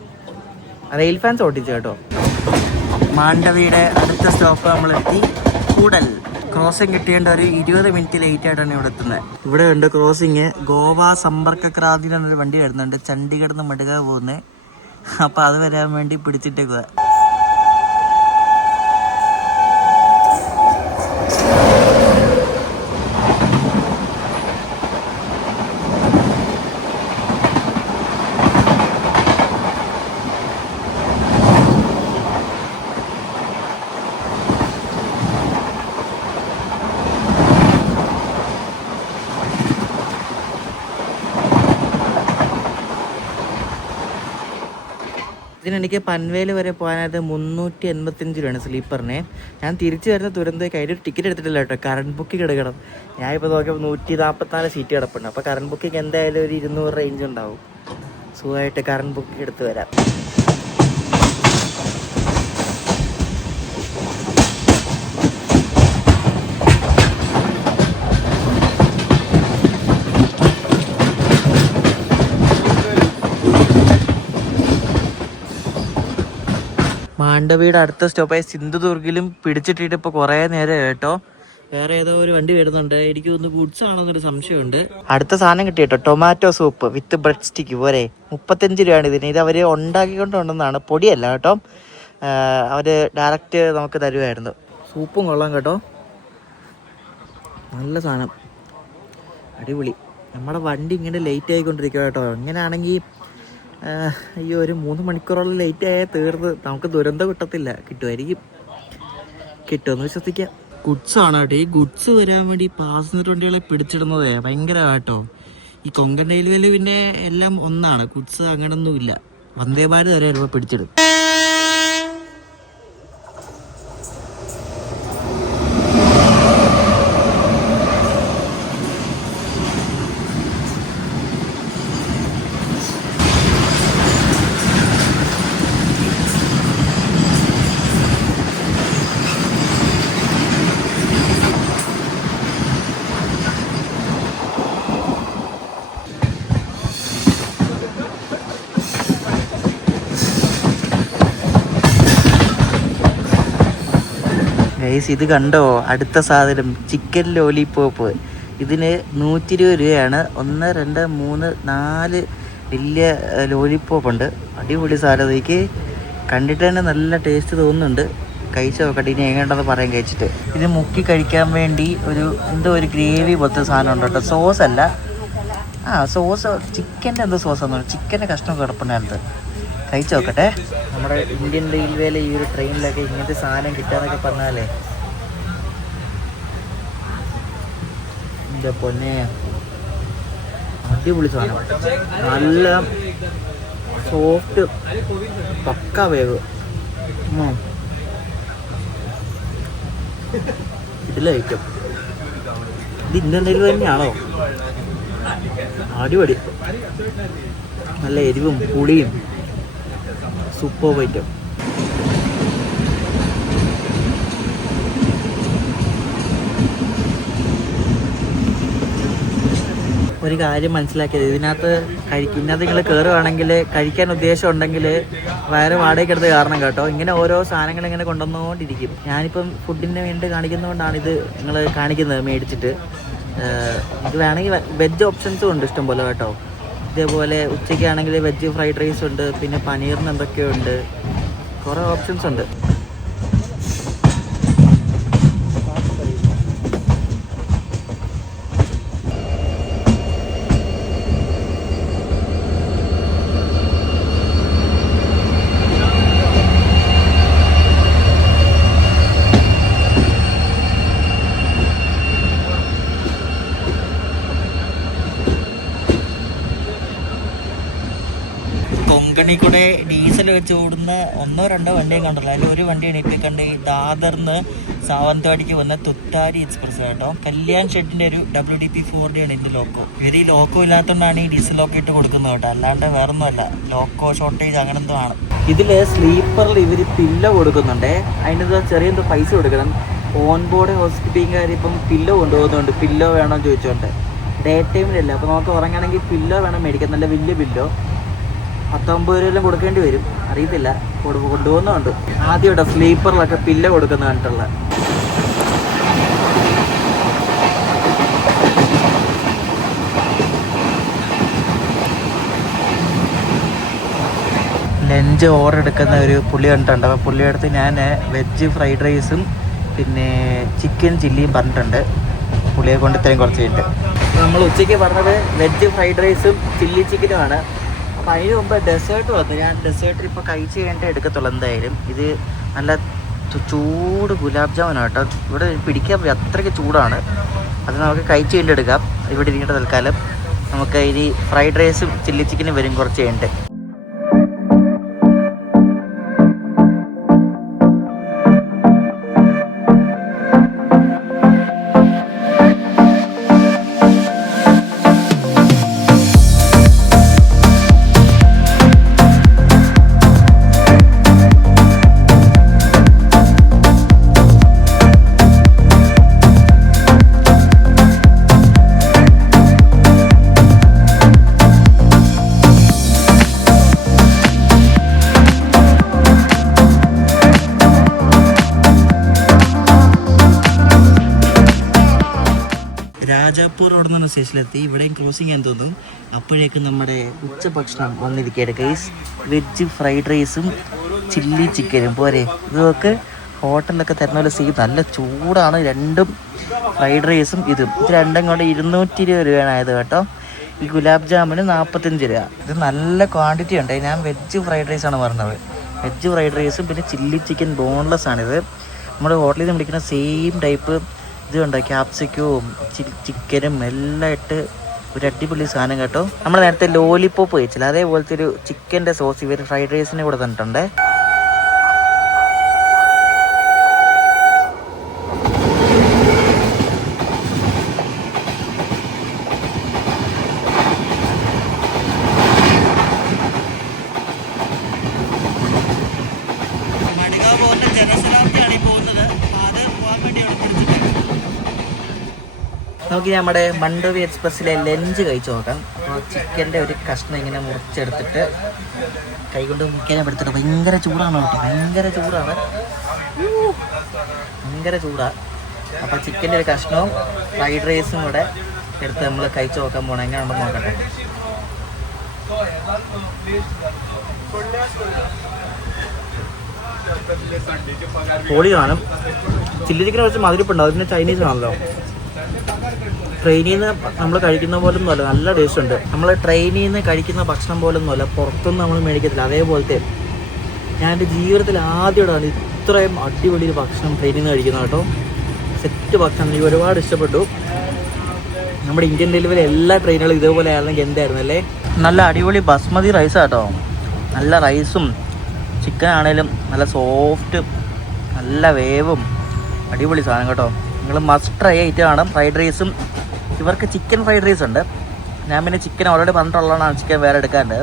റെയിൽ ഫാൻസ് ഒട്ടിച്ചു കേട്ടോ. മാണ്ഡവിയുടെ അടുത്ത സ്റ്റോപ്പ് നമ്മളെത്തി, കൂടൽ. ക്രോസിങ് കിട്ടിയേണ്ട ഒരു 20 മിനിറ്റ് ലേറ്റ് ആയിട്ടാണ് ഇവിടെ എത്തുന്നത്. ഇവിടെ ഉണ്ട് ക്രോസിങ്. ഗോവ സമ്പർക്ക ക്രാന്തി എന്നൊരു വണ്ടി വരുന്നുണ്ട്, ചണ്ഡീഗഡ് നിന്ന് മഡ്ഗാവ് പോകുന്നത്. അപ്പോൾ അത് വരാൻ വേണ്ടി പിടിച്ചിട്ടേക്കുക. എനിക്ക് പൻവേൽ വരെ പോകാനായിട്ട് 385 രൂപയാണ് സ്ലീപ്പറിന്. ഞാൻ തിരിച്ചു വരുന്ന തുരന്തയ്ക്ക് അതിൻ്റെ ഒരു ടിക്കറ്റ് എടുത്തിട്ടില്ല കേട്ടോ. കറണ്ട് ബുക്കിംഗ് എടുക്കണം. ഞാൻ ഇപ്പോൾ നോക്കിയപ്പോൾ 144 സീറ്റ് കിടപ്പുണ്ട്. അപ്പോൾ കറണ്ട് ബുക്കിംഗ് എന്തായാലും ഒരു 200 റേഞ്ച് ഉണ്ടാവും. സുഖമായിട്ട് കറണ്ട് ബുക്കിംഗ് എടുത്ത് വരാം. മാണ്ഡവിയുടെ അടുത്ത സ്റ്റോപ്പായ സിന്ധുദുർഗിലും പിടിച്ചിട്ടിട്ട് ഇപ്പോൾ കുറേ നേരം കേട്ടോ. വേറെ ഏതോ ഒരു വണ്ടി വരുന്നുണ്ട്. എനിക്ക് ഒന്ന് ഗുഡ്സ് ആണോ എന്നൊരു സംശയമുണ്ട്. അടുത്ത സാധനം കിട്ടി കേട്ടോ, tomato soup with bread stick പോരെ. 35 രൂപയാണ് ഇതിന്. ഇത് അവർ ഉണ്ടാക്കിക്കൊണ്ടുണ്ടെന്നാണ്, പൊടിയല്ല കേട്ടോ. അവർ ഡയറക്റ്റ് നമുക്ക് തരുമായിരുന്നു. സൂപ്പും കൊള്ളാം കേട്ടോ, നല്ല സാധനം, അടിപൊളി. നമ്മുടെ വണ്ടി ഇങ്ങനെ ലേറ്റ് ആയിക്കൊണ്ടിരിക്കുക കേട്ടോ. ഇങ്ങനെയാണെങ്കിൽ അയ്യോ ഒരു 3 മണിക്കൂറോളം ലേറ്റ് ആയാൽ തീർന്ന് നമുക്ക് ദുരന്തം കിട്ടുമായിരിക്കും. കിട്ടുമെന്ന് വിശ്വസിക്കാം. ഗുഡ്സ് ആണ് കേട്ടോ. ഈ ഗുഡ്സ് വരാൻ വേണ്ടി പാസഞ്ചർ വണ്ടികളെ പിടിച്ചിടുന്നതേ ഭയങ്കര കേട്ടോ. ഈ കൊങ്കൺ റെയിൽവേയിൽ പിന്നെ എല്ലാം ഒന്നാണ്, ഗുഡ്സ് അങ്ങനൊന്നുമില്ല. വന്ദേ ഭാരത് വരെ ചിലപ്പോൾ പിടിച്ചിടും. ഗൈസ് ഇത് കണ്ടോ, അടുത്ത സാധനം ചിക്കൻ ലോലിപോപ്പ്. ഇതിന് 120 രൂപയാണ്. 1 2 3 4 വലിയ ലോലിപോപ്പ് ഉണ്ട്. അടിപൊളി സാധനം. എനിക്ക് കണ്ടിട്ട് തന്നെ നല്ല ടേസ്റ്റ് തോന്നുന്നുണ്ട്. കഴിച്ച് നോക്കട്ടെ ഇനി എങ്ങനെയുണ്ടെന്ന് പറയാൻ. കഴിച്ചിട്ട് ഇത് മുക്കി കഴിക്കാൻ വേണ്ടി ഒരു ഗ്രേവി പോലത്തെ സാധനം ഉണ്ട് കേട്ടോ. സോസ് അല്ല, സോസ് ചിക്കൻ്റെ എന്തോ സോസാന്ന്. ചിക്കൻ്റെ കഷ്ണം കിടപ്പുണ്ടായിരുന്നത്. കഴിച്ചു നോക്കട്ടെ. നമ്മുടെ ഇന്ത്യൻ റെയിൽവേയിലെ ഈ ഒരു ട്രെയിനിലൊക്കെ ഇങ്ങനത്തെ സാധനം കിട്ടാന്നൊക്കെ പറഞ്ഞാലേ എൻ്റെ പൊന്നെ, അടിപൊളി സാധനം. നല്ല സോഫ്റ്റ്, പക്ക വേവ്. ഇതിലെ ഐറ്റം ഇത് ഇന്ത്യൻ റെയിൽവേ തന്നെയാണോ? അടിപൊളി, നല്ല എരിവും പുളിയും, സൂപ്പർ ഐറ്റം. ഒരു കാര്യം മനസ്സിലാക്കിയത്, ഇതിനകത്ത് നിങ്ങൾ കയറുകയാണെങ്കിൽ കഴിക്കാൻ ഉദ്ദേശം ഉണ്ടെങ്കിൽ വയറ് വാടകയ്ക്ക് എടുത്ത് കയറണം കേട്ടോ. ഇങ്ങനെ ഓരോ സാധനങ്ങൾ ഇങ്ങനെ കൊണ്ടുവന്നുകൊണ്ടിരിക്കും. ഞാനിപ്പം ഫുഡിന് വേണ്ടി കാണിക്കുന്നതുകൊണ്ടാണ് ഇത് നിങ്ങൾ കാണിക്കുന്നത് മേടിച്ചിട്ട്. ഇത് വേണമെങ്കിൽ വെജ് ഓപ്ഷൻസും ഉണ്ട് ഇഷ്ടംപോലെ കേട്ടോ. ഇതേപോലെ ഉച്ചയ്ക്കാണെങ്കിൽ വെജ് ഫ്രൈഡ് റൈസ് ഉണ്ട്, പിന്നെ പനീറിന് എന്തൊക്കെയോ ഉണ്ട്, കുറേ ഓപ്ഷൻസ് ഉണ്ട്. കൊങ്കണിൽ കൂടെ ഡീസൽ വെച്ച് ഓടുന്ന 1 2 വണ്ടിയും കണ്ടല്ലോ. അതിൽ ഒരു വണ്ടിയാണ് ഇപ്പം കണ്ട്, ഈ ദാദർന്ന് സാവന്തവാടിക്ക് വന്ന തുത്താരി എക്സ്പ്രസ് കേട്ടോ. കല്യാൺ ഷെഡിൻ്റെ ഒരു WDP4D ആണ് ഇതിൻ്റെ ലോക്കോ. ഇവർ ഈ ലോക്കോ ഇല്ലാത്തതുകൊണ്ടാണ് ഈ ഡീസൽ ലോക്കോ ഇട്ട് കൊടുക്കുന്നത് കേട്ടോ, അല്ലാണ്ട് വേറൊന്നുമല്ല. ലോക്കോ ഷോർട്ടേജ് അങ്ങനെ എന്തോ ആണ്. ഇതിൽ സ്ലീപ്പറിൽ ഇവർ പില്ലോ കൊടുക്കുന്നുണ്ട്. അതിൻ്റെ ചെറിയ എന്തോ പൈസ കൊടുക്കണം. ഓൺ ബോർഡ് ഹോസ്പിറ്റലിംഗുകാർ ഇപ്പം പില്ലോ കൊണ്ടുപോകുന്നുണ്ട്. പില്ലോ വേണമെന്ന് ചോദിച്ചോണ്ട്. ഡേ ടൈമിലല്ല, അപ്പോൾ നമുക്ക് ഉറങ്ങണമെങ്കിൽ പില്ലോ വേണം മേടിക്കാൻ, നല്ല വലിയ പില്ലോ. 19 രൂപയെല്ലാം കൊടുക്കേണ്ടി വരും, അറിയത്തില്ല. കൊണ്ടുപോകുന്നുണ്ട്. ആദ്യം ഇവിടെ സ്ലീപ്പറിലൊക്കെ പില്ല കൊടുക്കുന്ന കണ്ടിട്ടുള്ള. ലഞ്ച് ഓർഡർ എടുക്കുന്ന ഒരു പുള്ളി കണ്ടിട്ടുണ്ട്. അപ്പോൾ പുള്ളിയുടെ അടുത്ത് ഞാൻ വെജ് ഫ്രൈഡ് റൈസും പിന്നെ ചിക്കൻ ചില്ലിയും പറഞ്ഞിട്ടുണ്ട്. പുള്ളിയെ കൊണ്ട് ഇത്രയും കുറച്ച് കഴിഞ്ഞിട്ട് നമ്മൾ ഉച്ചയ്ക്ക് പറഞ്ഞത് വെജ് ഫ്രൈഡ് റൈസും ചില്ലി ചിക്കനുമാണ്. അപ്പോൾ അതിന് മുമ്പ് ഡെസേർട്ട് വന്നു. ഞാൻ ഡെസേർട്ട് ഇപ്പോൾ കഴിച്ച് കഴിഞ്ഞിട്ട് എടുക്കത്തുള്ളൂ എന്തായാലും. ഇത് നല്ല ചൂട് ഗുലാബ് ജാമുനാണ് കേട്ടോ. ഇവിടെ പിടിക്കാൻ പോയി, അത്രയ്ക്ക് ചൂടാണ്. അത് നമുക്ക് കഴിച്ച് കഴിഞ്ഞിട്ട് എടുക്കാം. ഇവിടെ ഇരിക്കേണ്ട തൽക്കാലം നമുക്ക് ഇനി ഫ്രൈഡ് റൈസും ചില്ലി ചിക്കനും വരും കുറച്ച് കഴിഞ്ഞിട്ട്. രാജാപൂർ റോഡ് എന്ന് പറഞ്ഞ സ്റ്റേഷനിലെത്തി. ഇവിടെയും ക്രോസിങ് എന്ന് തോന്നുന്നു. അപ്പോഴേക്കും നമ്മുടെ ഉച്ചഭക്ഷണം വന്നിരിക്കുകയാണ് ഗൈസ്. വെജ് ഫ്രൈഡ് റൈസും ചില്ലി ചിക്കനും പോരെ. ഇതൊക്കെ ഹോട്ടലിലൊക്കെ തരുന്ന പോലെ നല്ല ചൂടാണ്. രണ്ടും ഫ്രൈഡ് റൈസും ഇത് രണ്ടും കൊണ്ട് 220 രൂപയാണായത് കേട്ടോ. ഈ ഗുലാബ് ജാമുന് 45 രൂപ. ഇത് നല്ല ക്വാണ്ടിറ്റി ഉണ്ട്. ഞാൻ വെജ് ഫ്രൈഡ് റൈസാണ് പറഞ്ഞത്. വെജ് ഫ്രൈഡ് റൈസും പിന്നെ ചില്ലി ചിക്കൻ ബോൺലെസ് ആണിത്. നമ്മുടെ ഹോട്ടലിൽ നിന്ന് പിടിക്കുന്ന സെയിം ടൈപ്പ് ഇതുണ്ട്. ക്യാപ്സിക്കവും ചിക്കനും എല്ലാം ഇട്ട് ഒരു അടിപൊളി സാധനം കേട്ടോ. നമ്മൾ നേരത്തെ ലോലിപ്പോപ്പ് കഴിച്ചില്ല, അതേപോലത്തെ ഒരു ചിക്കൻ്റെ സോസ് ഇവർ ഫ്രൈഡ് റൈസിന് കൂടെ തന്നിട്ടുണ്ട്. നമുക്ക് നമ്മുടെ മണ്ടോവി എക്സ്പ്രസ്സിലെ ലഞ്ച് കഴിച്ചു നോക്കാം. അപ്പോൾ ചിക്കൻ്റെ ഒരു കഷ്ണം ഇങ്ങനെ മുറിച്ചെടുത്തിട്ട് കൈകൊണ്ട് മുറിക്കാനെ എടുത്തിട്ട് ഭയങ്കര ചൂടാണ് കേട്ടോ. ഭയങ്കര ചൂടാണ്. അപ്പോൾ ചിക്കൻ്റെ ഒരു കഷ്ണവും ഫ്രൈഡ് റൈസും കൂടെ എടുത്ത് നമ്മൾ കഴിച്ചു നോക്കാൻ പോകണം. എങ്ങനെയാണെന്ന് നോക്കട്ടെ. പൊളി കാണും. ചില്ലി ചിക്കനെ കുറച്ച് മധുരപ്പുണ്ടാവും. അതിന് ചൈനീസ് ആണല്ലോ. ട്രെയിനിൽ നിന്ന് നമ്മൾ കഴിക്കുന്ന പോലൊന്നും അല്ല, നല്ല ടേസ്റ്റ് ഉണ്ട്. നമ്മൾ ട്രെയിനിൽ നിന്ന് കഴിക്കുന്ന ഭക്ഷണം പോലൊന്നും അല്ല, പുറത്തൊന്നും നമ്മൾ മേടിക്കത്തില്ല. അതേപോലത്തെ ഞാൻ എൻ്റെ ജീവിതത്തിൽ ആദ്യമായിട്ടാണ് ഇത്രയും അടിപൊളി ഒരു ഭക്ഷണം ട്രെയിനിൽ നിന്ന് കഴിക്കുന്നത് കേട്ടോ. സെറ്റ് ഭക്ഷണം എനിക്ക് ഒരുപാട് ഇഷ്ടപ്പെട്ടു. നമ്മുടെ ഇന്ത്യൻ റെയിൽവേയിലെ എല്ലാ ട്രെയിനുകളും ഇതേപോലെ ആയിരുന്നെങ്കിൽ എന്തായിരുന്നു അല്ലേ. നല്ല അടിപൊളി ബസ്മതി റൈസ് കേട്ടോ. നല്ല റൈസും ചിക്കൻ ആണേലും നല്ല സോഫ്റ്റ്, നല്ല വേവും, അടിപൊളി സാധനം കേട്ടോ. നിങ്ങൾ മസ്റ്റ് ട്രൈ ഐറ്റമാണ് ഫ്രൈഡ് റൈസും. ഇവർക്ക് ചിക്കൻ ഫ്രൈഡ് റൈസ് ഉണ്ട്. ഞാൻ പിന്നെ ചിക്കൻ ഓൾറെഡി പറഞ്ഞിട്ടുള്ളതാണ്, ചിക്കൻ വേറെ എടുക്കാറുണ്ട്.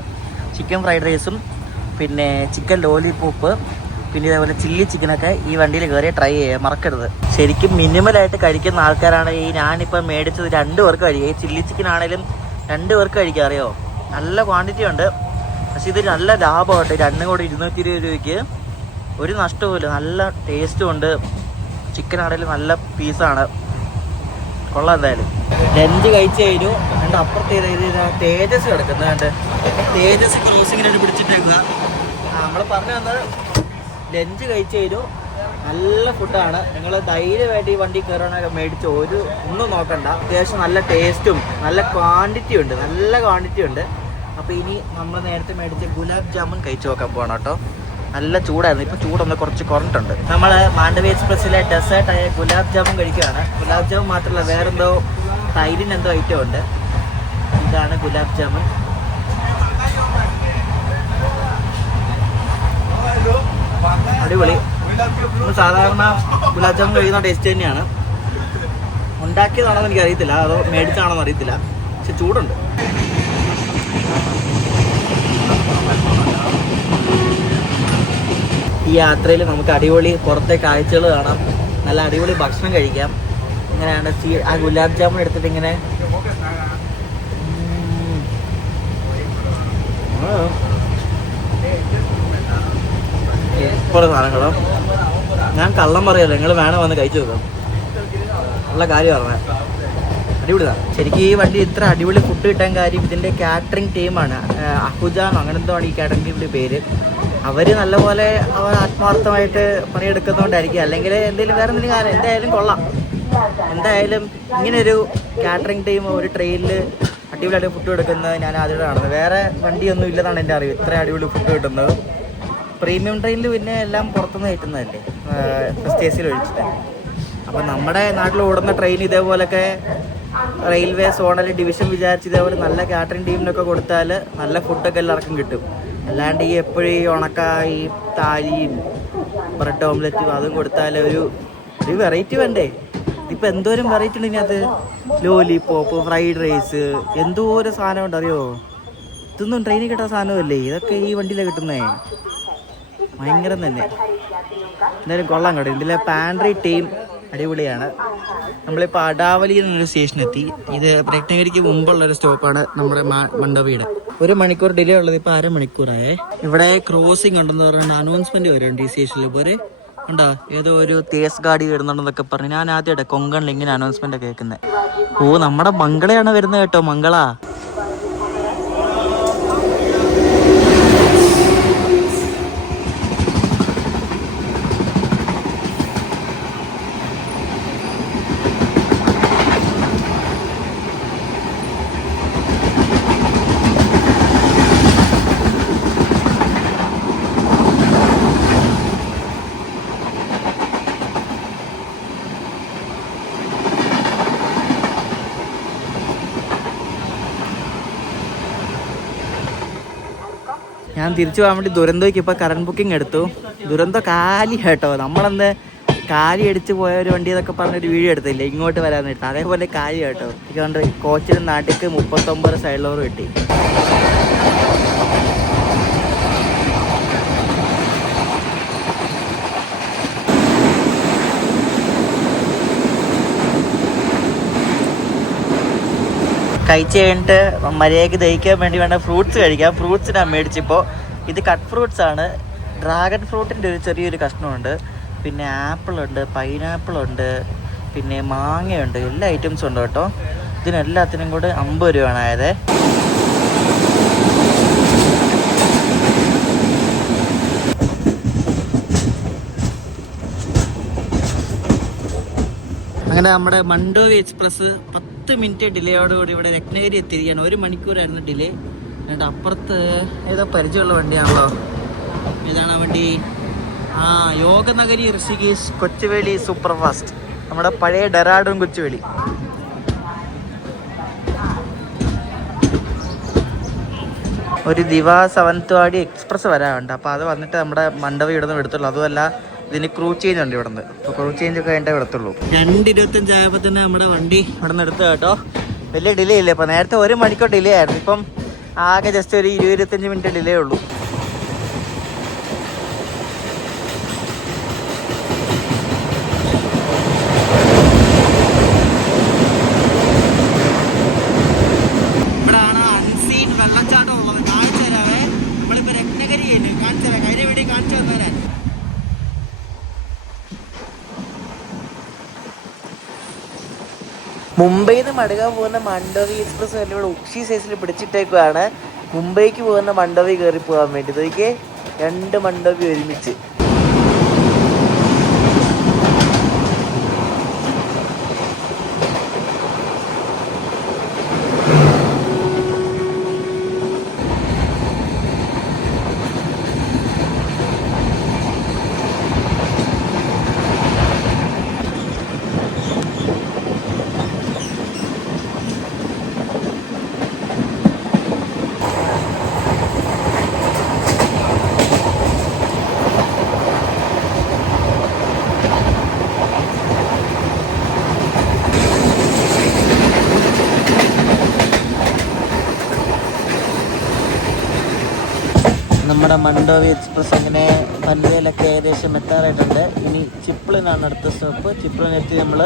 ചിക്കൻ ഫ്രൈഡ് റൈസും പിന്നെ ചിക്കൻ ലോലിപോപ്പ് പിന്നെ ഇതേപോലെ ചില്ലി ചിക്കനൊക്കെ ഈ വണ്ടിയിൽ കയറി ട്രൈ ചെയ്യുക, മറക്കരുത്. ശരിക്കും മിനിമലായിട്ട് കഴിക്കുന്ന ആൾക്കാരാണ് ഈ ഞാനിപ്പോൾ മേടിച്ചത് 2 പേർക്ക് കഴിക്കുക. ഈ ചില്ലി ചിക്കൻ ആണെങ്കിലും 2 പേർക്ക് കഴിക്കുക, അറിയോ. നല്ല ക്വാണ്ടിറ്റി ഉണ്ട്. പക്ഷെ ഇത് നല്ല ലാഭമായിട്ട് 2 കൂടെ 220 രൂപയ്ക്ക് ഒരു നഷ്ടവുമില്ല. നല്ല ടേസ്റ്റും ഉണ്ട്. ചിക്കൻ ആണെങ്കിലും നല്ല പീസാണ്, കൊള്ളാം. എന്തായാലും ലഞ്ച് കഴിച്ച് കഴിഞ്ഞു. എൻ്റെ അപ്പുറത്തെ തേജസ് കിടക്കുന്നത് കണ്ട്. തേജസ് ക്രോസിങ്ങിനായിട്ട് പിടിച്ചിട്ടേക്കുക. നമ്മൾ പറഞ്ഞു വന്നത് ലഞ്ച് കഴിച്ച് കഴിഞ്ഞു. നല്ല ഫുഡാണ്. നിങ്ങൾ ധൈര്യമായിട്ട് ഈ വണ്ടി കയറണ മേടിച്ച് ഒന്നും നോക്കണ്ട. അത്യാവശ്യം നല്ല ടേസ്റ്റും നല്ല ക്വാണ്ടിറ്റി ഉണ്ട്. അപ്പോൾ ഇനി നമ്മൾ നേരത്തെ മേടിച്ച ഗുലാബ് ജാമുൻ കഴിച്ച് നോക്കാൻ പോകണം കേട്ടോ. നല്ല ചൂടായിരുന്നു. ഇപ്പോൾ ചൂടൊന്ന് കുറച്ച് കുറഞ്ഞിട്ടുണ്ട്. നമ്മൾ മാണ്ഡവി എക്സ്പ്രസ്സിലെ ഡെസേർട്ടായ ഗുലാബ് ജാമുൻ കഴിക്കുകയാണ്. ഗുലാബ് ജാമുൻ മാത്രമല്ല വേറെന്തോ തൈരിന് എന്തോ ഐറ്റം ഉണ്ട്. ഇതാണ് ഗുലാബ് ജാമുൻ. അടിപൊളി. നമ്മൾ സാധാരണ ഗുലാബ് ജാമുൻ കഴിക്കുന്ന ടേസ്റ്റ് തന്നെയാണ്. ഉണ്ടാക്കിയതാണോ എന്ന് എനിക്കറിയത്തില്ല, അതോ മേടിച്ചാണോ എന്ന് അറിയത്തില്ല. പക്ഷെ ചൂടുണ്ട്. ഈ യാത്രയിൽ നമുക്ക് അടിപൊളി പുറത്തെ കാഴ്ചകൾ കാണാം, നല്ല അടിപൊളി ഭക്ഷണം കഴിക്കാം. ഇങ്ങനെയാണ് ആ ഗുലാബ് ജാമുൻ എടുത്തിട്ട് ഇങ്ങനെ കുറേ സാധനങ്ങളോ. ഞാൻ കള്ളം പറയല്ലോ, നിങ്ങൾ വേണം വന്ന് കഴിച്ചു നോക്കാം. ഉള്ള കാര്യം പറഞ്ഞാൽ അടിപൊളിതാണ്. ശരിക്കും ഈ വണ്ടി ഇത്ര അടിപൊളി ഫുഡ് കിട്ടാൻ കാര്യം ഇതിൻ്റെ കാറ്ററിംഗ് ടീമാണ്. അഹുജാന്നോ അങ്ങനെ എന്തോ ആണ് ഈ കാറ്ററിംഗ് ടീമിൻ്റെ പേര്. അവർ നല്ലപോലെ ആത്മാർത്ഥമായിട്ട് പണിയെടുക്കുന്നതുകൊണ്ടായിരിക്കും, അല്ലെങ്കിൽ എന്തെങ്കിലും വേറെ എന്തെങ്കിലും കാര്യം. എന്തായാലും കൊള്ളാം. എന്തായാലും ഇങ്ങനൊരു കാറ്ററിംഗ് ടീം ഒരു ട്രെയിനിൽ അടിപൊളിയായിട്ട് ഫുഡ് കൊടുക്കുന്നത് ഞാൻ ആദ്യമായിട്ട് കാണുന്നത്. വേറെ വണ്ടിയൊന്നും ഇല്ലെന്നാണ് എൻ്റെ അറിവ് ഇത്ര അടിപൊളി ഫുഡ് കിട്ടുന്നത്. പ്രീമിയം ട്രെയിനിൽ പിന്നെ എല്ലാം പുറത്തുനിന്ന് കയറ്റുന്നതല്ലേ, ഫസ്റ്റ് AC ഒഴിച്ചിട്ട്. അപ്പോൾ നമ്മുടെ നാട്ടിൽ ഓടുന്ന ട്രെയിൻ ഇതേപോലൊക്കെ റെയിൽവേ സോണൽ ഡിവിഷൻ വിചാരിച്ച് ഇതേപോലെ നല്ല കാറ്ററിംഗ് ടീമിനൊക്കെ കൊടുത്താൽ നല്ല ഫുഡൊക്കെ എല്ലാവർക്കും കിട്ടും. അല്ലാണ്ട് ഈ എപ്പോഴും ഈ ഉണക്കായി താലിയും ബ്രെഡ് ഓംലെറ്റും അതും കൊടുത്താൽ ഒരു വെറൈറ്റി വേണ്ടേ. ഇപ്പം എന്തോരം വെറൈറ്റി ഉണ്ട് ഇതിനകത്ത്. ലോലിപോപ്പ്, ഫ്രൈഡ് റൈസ്, എന്തോരം സാധനം ഉണ്ട് അറിയോ. ഇതൊന്നും ട്രെയിനിൽ കിട്ടാൻ സാധനമല്ലേ, ഇതൊക്കെ ഈ വണ്ടിയിലാണ് കിട്ടുന്നേ. ഭയങ്കരം തന്നെ. എന്തായാലും കൊള്ളാം കേട്ടോ. ഇതിലെ പാൻട്രി ടീം അടിപൊളിയാണ്. നമ്മളിപ്പോൾ അടാവലി എന്നൊരു സ്റ്റേഷനെത്തി. ഇത് രത്നഗിരിക്ക് മുമ്പുള്ളൊരു സ്റ്റോപ്പാണ് നമ്മുടെ മണ്ടവിയുടെ. 1 മണിക്കൂർ ഡിലേ ഉള്ളത് ഇപ്പോൾ 1/2 മണിക്കൂറായേ. ഇവിടെ ക്രോസിംഗ് ഉണ്ടെന്ന് പറഞ്ഞാൽ അനൗൺസ്മെന്റ് വരുന്നുണ്ട് ഈ സ്റ്റേഷനിൽ. പോരെ ഉണ്ടോ ഏതോ ഒരു തേസ് ഗാഡി വരുന്നുണ്ടെന്നൊക്കെ പറഞ്ഞു. ഞാൻ ആദ്യമായിട്ട് കൊങ്കണിൽ ഇങ്ങനെ അനൗൺസ്മെന്റ് കേൾക്കുന്നത്. ഓ നമ്മുടെ മംഗളയാണ് വരുന്നത് കേട്ടോ, മംഗള. ഞാൻ തിരിച്ചു പോകാൻ വേണ്ടി ദുരന്തോയ്ക്ക് ഇപ്പോൾ കറണ്ട് ബുക്കിംഗ് എടുത്തു. ദുരന്തോ കാലി കേട്ടോ. നമ്മളന്ന് കാലി അടിച്ച് പോയ ഒരു വണ്ടി എന്നൊക്കെ പറഞ്ഞൊരു വീഡിയോ എടുത്തില്ലേ, ഇങ്ങോട്ട് വരാൻ എടുത്ത്, അതേപോലെ കാലി കേട്ടോ. അതുകൊണ്ട് കോച്ചിന് നാട്ടിക്ക് 39 സൈഡ് ലോറ് കിട്ടി. കഴിച്ച് കഴിഞ്ഞിട്ട് മര്യാദയ്ക്ക് ദഹിക്കാൻ വേണ്ടി വേണ്ട ഫ്രൂട്ട്സ് കഴിക്കാം. ഫ്രൂട്ട്സ് ഞാൻ മേടിച്ചിപ്പോൾ ഇത് കട്ട് ഫ്രൂട്ട്സ് ആണ്. ഡ്രാഗൺ ഫ്രൂട്ടിൻ്റെ ഒരു ചെറിയൊരു കഷ്ണമുണ്ട്, പിന്നെ ആപ്പിളുണ്ട്, പൈനാപ്പിളുണ്ട്, പിന്നെ മാങ്ങയുണ്ട്, എല്ലാ ഐറ്റംസും ഉണ്ട് കേട്ടോ. ഇതിനെല്ലാത്തിനും കൂടെ 50 രൂപയാണ് ആയത്. അങ്ങനെ നമ്മുടെ മണ്ടോവി എക്സ്പ്രസ് 10 മിനിറ്റ് ഡിലേയോടുകൂടി ഇവിടെ രത്നഗിരി എത്തിയിരിക്കുകയാണ്. 1 മണിക്കൂറായിരുന്നു ഡിലേ. എന്നിട്ട് അപ്പുറത്ത് ഏതോ പരിചയമുള്ള വണ്ടിയാണല്ലോ. ഏതാണ് വണ്ടി? യോഗനഗരി ഋഷികേശ് കൊച്ചുവേളി സൂപ്പർ ഫാസ്റ്റ്, നമ്മുടെ പഴയ ഡെറാഡൂൺ കൊച്ചുവേളി. ഒരു ദിവാ സവന്ത്വാടി എക്സ്പ്രസ് വരാറുണ്ട്. അപ്പോൾ അത് വന്നിട്ട് നമ്മുടെ മണ്ടോവി ഇവിടുന്ന് എടുത്തുള്ളൂ. അതുമല്ല ഇതിന് ക്രൂ ചേഞ്ച് ഉണ്ട് ഇവിടുന്ന്. അപ്പോൾ ക്രൂ ചേഞ്ച് ഒക്കെ കഴിഞ്ഞിട്ടേ എടുത്തുള്ളൂ. 2:25 ആയപ്പോൾ തന്നെ നമ്മുടെ വണ്ടി ഇവിടെ നിന്ന് എടുത്തു കേട്ടോ. വലിയ ഡിലേ ഇല്ല. ഇപ്പോൾ നേരത്തെ 1 മണിക്കൂർ ഡിലേ ആയിരുന്നു. ഇപ്പം ആകെ ജസ്റ്റ് ഒരു 20-25 മിനിറ്റ് ഡിലേ ഉള്ളൂ. ഇവിടാണ് അൻസീൻ വെള്ളച്ചാട്ടം ഉള്ളത്. കാണിച്ചു തരാവേ. നമ്മളിപ്പോൾ രത്നഗിരി കാണിച്ചു തരാം. കഴിഞ്ഞ വീട്ടിൽ കാണിച്ചു തന്നേരാൻ. മുംബൈയിൽ നിന്ന് മഡ്ഗാവ് പോകുന്ന മണ്ടോവി എക്സ്പ്രസ് ഇവിടെ ഉക്ഷി സൈസിൽ പിടിച്ചിട്ടേക്കുവാണ്. മുംബൈക്ക് പോകുന്ന മണ്ടോവി കയറി പോകാൻ വേണ്ടി. ഇതൊക്കെ 2 മണ്ടോവി ഒരുമിച്ച്. നമ്മുടെ മണ്ടോവി എക്സ്പ്രസ് അങ്ങനെ പൻവേലൊക്കെ ഏകദേശം എത്താറായിട്ടുണ്ട്. ഇനി ചിപ്ലിനാണ് അടുത്ത സ്റ്റോപ്പ്. ചിപ്ലിനെത്തി നമ്മൾ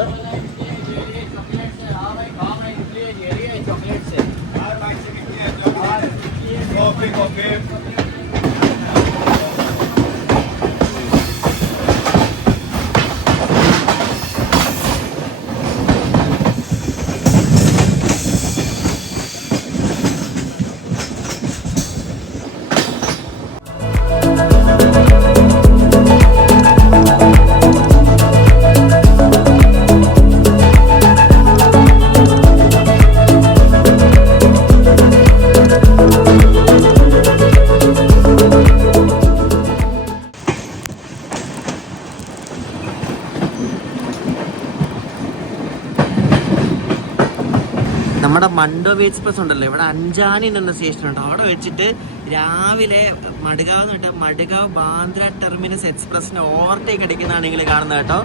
നമ്മുടെ മണ്ടോവി എക്സ്പ്രസ് ഉണ്ടല്ലോ, ഇവിടെ അഞ്ചാനി എന്ന സ്റ്റേഷൻ ഉണ്ട്. അവിടെ വെച്ചിട്ട് രാവിലെ മഡ്ഗാവ് ബാന്ദ്ര ടെർമിനസ് എക്സ്പ്രസിന് ഓവർടേക്ക് അടിക്കുന്നതാണ് നിങ്ങൾ കാണുന്നത് കേട്ടോ.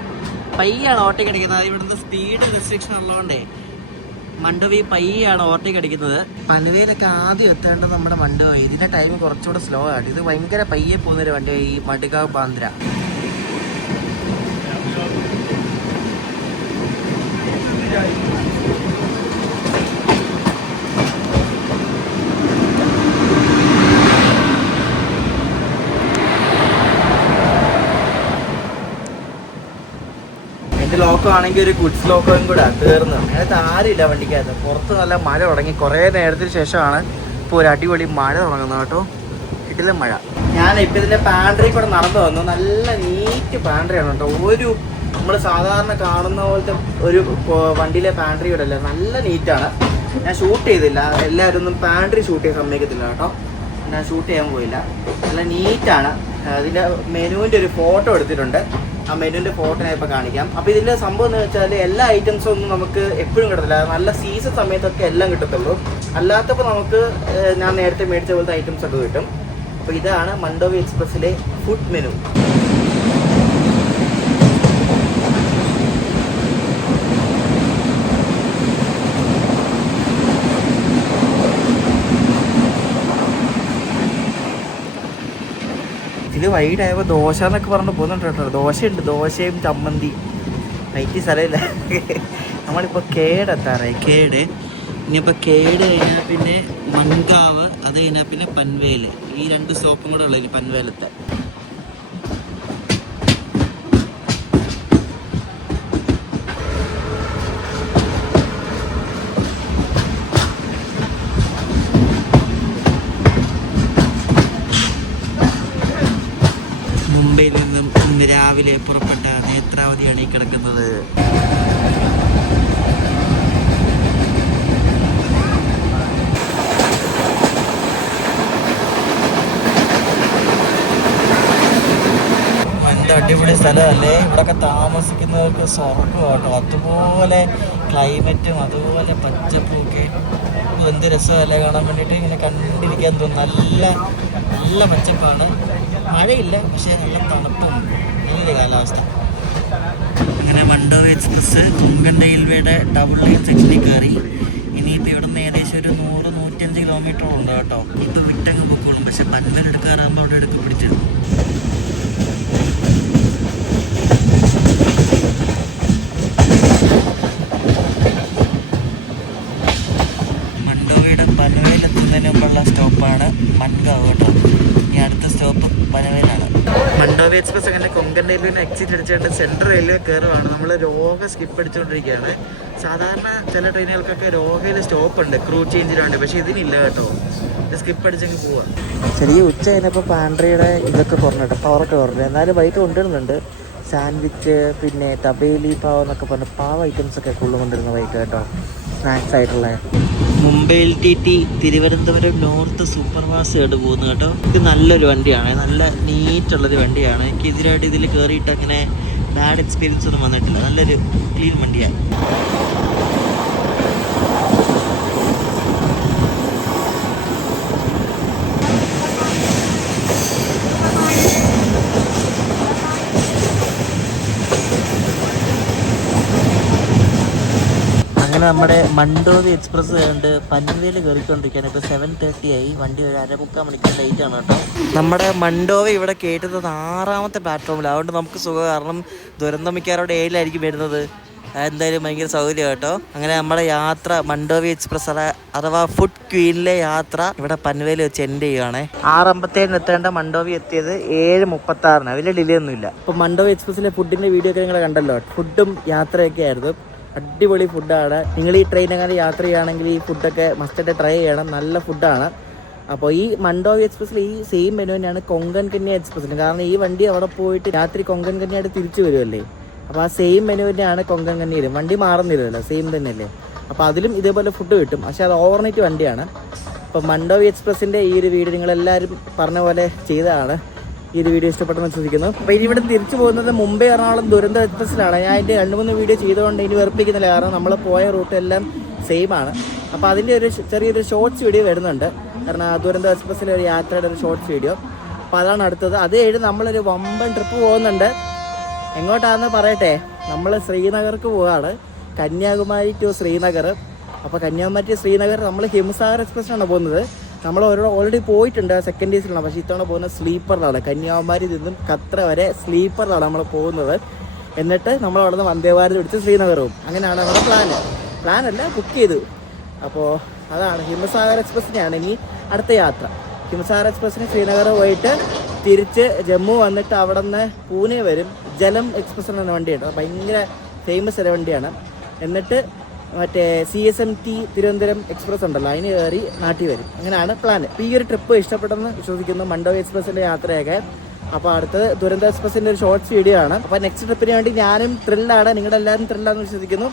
പയ്യാണ് ഓവർടേക്ക് അടിക്കുന്നത്. അത് ഇവിടുത്തെ സ്പീഡ് റെസ്ട്രിക്ഷൻ ഉള്ളതുകൊണ്ടേ മണ്ടോവി പയ്യാണ് ഓവർടേക്ക് അടിക്കുന്നത്. പൻവേലൊക്കെ ആദ്യം എത്തേണ്ടത് നമ്മുടെ മണ്ടോവി. ഇതിന്റെ ടൈം കുറച്ചുകൂടെ സ്ലോ ആണ്. ഇത് ഭയങ്കര പയ്യെ പോകുന്നൊരു വണ്ടിയാണ് ഈ മഡ്ഗാവ് ബാന്ദ്ര. ഇത് ലോക്കോ ആണെങ്കിൽ ഒരു ഗുഡ്സ് ലോക്കോയും കൂടെ തീർന്നു. അതിനകത്ത് ആരുമില്ല വണ്ടിക്കകത്ത്. പുറത്ത് നല്ല മഴ തുടങ്ങി. കുറേ നേരത്തിന് ശേഷമാണ് ഇപ്പോൾ ഒരു അടിപൊളി മഴ തുടങ്ങുന്നത് കേട്ടോ. കിട്ടില്ല മഴ. ഞാൻ ഇപ്പം ഇതിൻ്റെ പാൻട്രി കൂടെ നടന്നു വന്നു. നല്ല നീറ്റ് പാൻട്രിയാണ് കേട്ടോ. ഒരു നമ്മൾ സാധാരണ കാണുന്ന പോലത്തെ ഒരു വണ്ടിയിലെ പാൻട്രി കൂടെ അല്ല, നല്ല നീറ്റാണ്. ഞാൻ ഷൂട്ട് ചെയ്തില്ല, എല്ലാവരും ഒന്നും പാൻട്രി ഷൂട്ട് ചെയ്യാൻ സമ്മതിക്കത്തില്ല കേട്ടോ. ഞാൻ ഷൂട്ട് ചെയ്യാൻ പോയില്ല. നല്ല നീറ്റാണ്. അതിൻ്റെ മെനുവിൻ്റെ ഒരു ഫോട്ടോ എടുത്തിട്ടുണ്ട്. ആ മെനുവിൻ്റെ ഫോട്ടോ ഞാൻ ഇപ്പോൾ കാണിക്കാം. അപ്പോൾ ഇതിൻ്റെ സംഭവം എന്ന് വെച്ചാൽ എല്ലാ ഐറ്റംസും ഒന്നും നമുക്ക് എപ്പോഴും കിട്ടത്തില്ല. നല്ല സീസൺ സമയത്തൊക്കെ എല്ലാം കിട്ടത്തുള്ളൂ. അല്ലാത്തപ്പോൾ നമുക്ക് ഞാൻ നേരത്തെ മേടിച്ച പോലത്തെ ഐറ്റംസ് ഒക്കെ കിട്ടും. അപ്പോൾ ഇതാണ് മണ്ടോവി എക്സ്പ്രസ്സിലെ ഫുഡ് മെനു. ഇത് വൈകിട്ടായപ്പോൾ ദോശ എന്നൊക്കെ പറഞ്ഞിട്ട് പോകുന്നുണ്ട് കേട്ടോ. ദോശയുണ്ട്, ദോശയും ചമ്മന്തി. നൈറ്റ് സ്ഥലമില്ല. നമ്മളിപ്പോൾ കേടെത്താറായി. കേട് ഇനിയിപ്പോൾ കേട് കഴിഞ്ഞാൽ പിന്നെ മൺകാവ്, അത് കഴിഞ്ഞാൽ പിന്നെ പൻവേൽ. ഈ 2 സ്റ്റോപ്പും കൂടെ ഉള്ളു ഇനി പൻവേലെത്താൻ. മുംബൈയിൽ നിന്നും ഇന്ന് രാവിലെ പുറപ്പെട്ട നേത്രാവതിയാണ് ഈ കിടക്കുന്നത്. എന്താ അടിപൊളി സ്ഥലമല്ലേ. ഇവിടെയൊക്കെ താമസിക്കുന്നവർക്ക് സ്വർഗ്ഗം കേട്ടോ. അതുപോലെ ക്ലൈമറ്റും അതുപോലെ പച്ചപ്പൊക്കെ എന്ത് രസമല്ലേ കാണാൻ വേണ്ടിയിട്ട്. ഇങ്ങനെ കണ്ടിരിക്കാൻ തോന്നും. നല്ല നല്ല പച്ചപ്പാണ്. മഴയില്ല, പക്ഷേ നല്ല തണുപ്പും നല്ല കാലാവസ്ഥ. അങ്ങനെ മണ്ടോവി എക്സ്പ്രസ് കൊങ്കൺ റെയിൽവേയുടെ ഡബിൾ ലൈൻ സെക്ഷനിൽ കയറി. ഇനിയിപ്പോൾ ഇവിടെ നിന്ന് ഏകദേശം ഒരു 100-105 കിലോമീറ്ററോളം ഉണ്ട് കേട്ടോ. ഇപ്പോൾ വിട്ടങ്ങ് പൊക്കോളും. പക്ഷെ പൻവേൽ എടുക്കാറാകുമ്പോൾ അവിടെ എടുത്ത് പിടിച്ചിരുന്നു. മണ്ടോവിയുടെ പൻവേലെത്തുന്നതിന് മുമ്പുള്ള സ്റ്റോപ്പാണ് മൺഗാവ് കേട്ടോ. ഇനി അടുത്ത സ്റ്റോപ്പ് പനവേലാണ്. മണ്ടോവി എക്സ്പ്രസ് അങ്ങനെ കൊങ്കൺ റെയിൽവേനെ എക്സിറ്റ് അടിച്ചുകൊണ്ട് സെൻട്രൽ റെയിൽവേ കയറുവാണ്. നമ്മൾ രോഗ സ്കിപ്പ് അടിച്ചുകൊണ്ടിരിക്കുകയാണ്. സാധാരണ ചില ട്രെയിനുകൾക്കൊക്കെ രോഗയിൽ സ്റ്റോപ്പ് ഉണ്ട്, ക്രൂ ചേഞ്ചിനുണ്ട്. പക്ഷേ ഇതിനില്ല കേട്ടോ. ഇത് സ്കിപ്പ് അടിച്ചെങ്കിൽ പോവാം. ചെറിയ ഉച്ച കഴിഞ്ഞപ്പോൾ പാൻട്രിയുടെ ഇതൊക്കെ കുറഞ്ഞിട്ട് പവറൊക്കെ കുറഞ്ഞു. എന്നാലും വൈകിട്ട് കൊണ്ടുവരുന്നുണ്ട് സാൻഡ്വിച്ച്, പിന്നെ തബേലി പാവ് എന്നൊക്കെ പറഞ്ഞ പാവ് ഐറ്റംസൊക്കെ കൂടുതൽ കൊണ്ടുവരുന്ന വൈകിട്ട് കേട്ടോ. സ്നാക്സ് ആയിട്ടുള്ള മുംബൈയിൽ T Thiruvananthapuram north super fast ആയിട്ട് പോകുന്നു കേട്ടോ. ഇത് നല്ലൊരു വണ്ടിയാണ്, നല്ല നീറ്റുള്ളൊരു വണ്ടിയാണ്. എനിക്ക് ഇതിലായിട്ട് ഇതിൽ കയറിയിട്ട് അങ്ങനെ ബാഡ് എക്സ്പീരിയൻസ് ഒന്നും വന്നിട്ടില്ല. നല്ലൊരു ക്ലീൻ വണ്ടിയാണ്. അങ്ങനെ നമ്മുടെ മണ്ടോവി എക്സ്പ്രസ് കണ്ട് പൻവേൽ കയറിക്കൊണ്ടിരിക്കുകയാണ്. ഇപ്പോൾ 7:30 ആയി. വണ്ടി ഒരു 3/4 മണിക്കൂർ ലേറ്റ് ആണ് കേട്ടോ. നമ്മുടെ മണ്ടോവി ഇവിടെ കയറ്റുന്നത് 6ാമത്തെ പ്ലാറ്റ്ഫോമിൽ. അതുകൊണ്ട് നമുക്ക് സുഖം. കാരണം ദുരന്തം മിക്കവാറും 7-ലായിരിക്കും വരുന്നത്. എന്തായാലും ഭയങ്കര സൗകര്യം കേട്ടോ. അങ്ങനെ നമ്മുടെ യാത്ര മണ്ടോവി എക്സ്പ്രസ് അഥവാ ഫുഡ് ക്വീനിലെ യാത്ര ഇവിടെ പൻവേൽ വെച്ച് എൻഡ് ചെയ്യുകയാണ്. 6:57 എത്തേണ്ട മണ്ടോവി എത്തിയത് 7:36. വലിയ ഡിലേ ഒന്നുമില്ല. ഇപ്പോൾ മണ്ടോവി എക്സ്പ്രസ്സിലെ ഫുഡിൻ്റെ വീഡിയോ ഒക്കെ നിങ്ങൾ കണ്ടല്ലോ. ഫുഡും യാത്രയൊക്കെ ആയിരുന്നു. അടിപൊളി ഫുഡാണ്. നിങ്ങൾ ഈ ട്രെയിനങ്ങനെ യാത്ര ചെയ്യുകയാണെങ്കിൽ ഈ ഫുഡൊക്കെ മസ്റ്റായിട്ട് ട്രൈ ചെയ്യണം. നല്ല ഫുഡാണ്. അപ്പോൾ ഈ മണ്ടോവി എക്സ്പ്രസ്സിൽ ഈ സെയിം മെനു തന്നെയാണ് കൊങ്കൺ കന്യ എക്സ്പ്രസ്സിന്. കാരണം ഈ വണ്ടി അവിടെ പോയിട്ട് രാത്രി കൊങ്കൺ കന്യയായിട്ട് തിരിച്ചു വരുമല്ലേ. അപ്പോൾ ആ സെയിം മെനു തന്നെയാണ് കൊങ്കൺ കന്യയിലും. വണ്ടി മാറുന്നില്ലല്ലോ, സെയിം തന്നെയല്ലേ. അപ്പോൾ അതിലും ഇതേപോലെ ഫുഡ് കിട്ടും. പക്ഷേ അത് ഓവർനൈറ്റ് വണ്ടിയാണ്. അപ്പോൾ മണ്ടോവി എക്സ്പ്രസ്സിൻ്റെ ഈ ഒരു വീഡിയോ നിങ്ങളെല്ലാവരും പറഞ്ഞ പോലെ ചെയ്തതാണ്. ഈ ഒരു വീഡിയോ ഇഷ്ടപ്പെട്ടെന്ന് വിശ്വസിക്കുന്നു. അപ്പോൾ ഇനി ഇവിടെ തിരിച്ചു പോകുന്നത് മുംബൈ എറണാകുളം ദുരന്തോ എക്സ്പ്രസ്സിലാണ്. ഞാൻ അതിൻ്റെ 2-3 വീഡിയോ ചെയ്തുകൊണ്ട് ഇനി വെറുപ്പിക്കുന്നില്ല. കാരണം നമ്മൾ പോയ റൂട്ട് എല്ലാം സെയിം ആണ്. അപ്പോൾ അതിൻ്റെ ഒരു ചെറിയൊരു ഷോർട്സ് വീഡിയോ വരുന്നുണ്ട്. കാരണം ദുരന്തോ എക്സ്പ്രസ്സിലെ ഒരു യാത്രയുടെ ഒരു ഷോർട്സ് വീഡിയോ. അപ്പോൾ അതാണ് അടുത്തത്. അത് കഴിഞ്ഞ് നമ്മളൊരു വമ്പൻ ട്രിപ്പ് പോകുന്നുണ്ട്. എങ്ങോട്ടാണെന്ന് പറയട്ടെ. നമ്മൾ ശ്രീനഗർക്ക് പോവുകയാണ്. കന്യാകുമാരി ടു ശ്രീനഗർ. അപ്പോൾ കന്യാകുമാരി ടു ശ്രീനഗർ നമ്മൾ ഹിംസാഗർ എക്സ്പ്രസ്സിനാണ് പോകുന്നത്. നമ്മൾ ഓൾറെഡി പോയിട്ടുണ്ട് സെക്കൻഡ് ഏസിലാണ്. പക്ഷേ ഇത്തവണ പോകുന്നത് സ്ലീപ്പറിലാണ്. കന്യാകുമാരി നിന്നും ഖത്ര വരെ സ്ലീപ്പറിലാണ് നമ്മൾ പോകുന്നത്. എന്നിട്ട് നമ്മൾ അവിടെ നിന്ന് വന്ദേ ഭാരത് പിടിച്ച് ശ്രീനഗർ പോകും. അങ്ങനെയാണ് നമ്മുടെ പ്ലാനല്ല, ബുക്ക് ചെയ്തു. അപ്പോൾ അതാണ് ഹിംസാഗർ എക്സ്പ്രസ്സിനെയാണ് ഇനി അടുത്ത യാത്ര. ഹിംസാഗർ എക്സ്പ്രസ്സിന് ശ്രീനഗർ പോയിട്ട് തിരിച്ച് ജമ്മു വന്നിട്ട് അവിടെ നിന്ന് പൂനെ വരും. ജലം എക്സ്പ്രസ് എന്ന വണ്ടിയുണ്ട്. ഭയങ്കര ഫേമസ് ഇരവണ്ടിയാണ്. എന്നിട്ട് മറ്റേ CSMT തിരുവനന്തപുരം എക്സ്പ്രസ് ഉണ്ടല്ലോ, അതിന് കയറി നാട്ടിൽ വരും. അങ്ങനെയാണ് പ്ലാൻ. അപ്പോൾ ഈ ഒരു ട്രിപ്പ് ഇഷ്ടപ്പെട്ടെന്ന് വിശ്വസിക്കുന്നു, മണ്ടോവി എക്സ്പ്രസിൻ്റെ യാത്രയൊക്കെ. അപ്പോൾ അടുത്തത് ദുരന്തോ എക്സ്പ്രസിൻ്റെ ഒരു ഷോർട്സ് വീഡിയോ ആണ്. അപ്പോൾ നെക്സ്റ്റ് ട്രിപ്പിന് വേണ്ടി ഞാനും ത്രില്ലാണ്, നിങ്ങളെല്ലാവരും ത്രില്ലാന്ന് വിശ്വസിക്കുന്നു.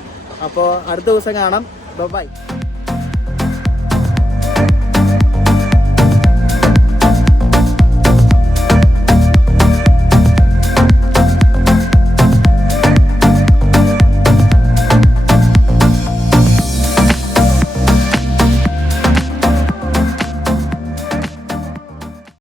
അപ്പോൾ അടുത്ത ദിവസം കാണാം. ബൈ.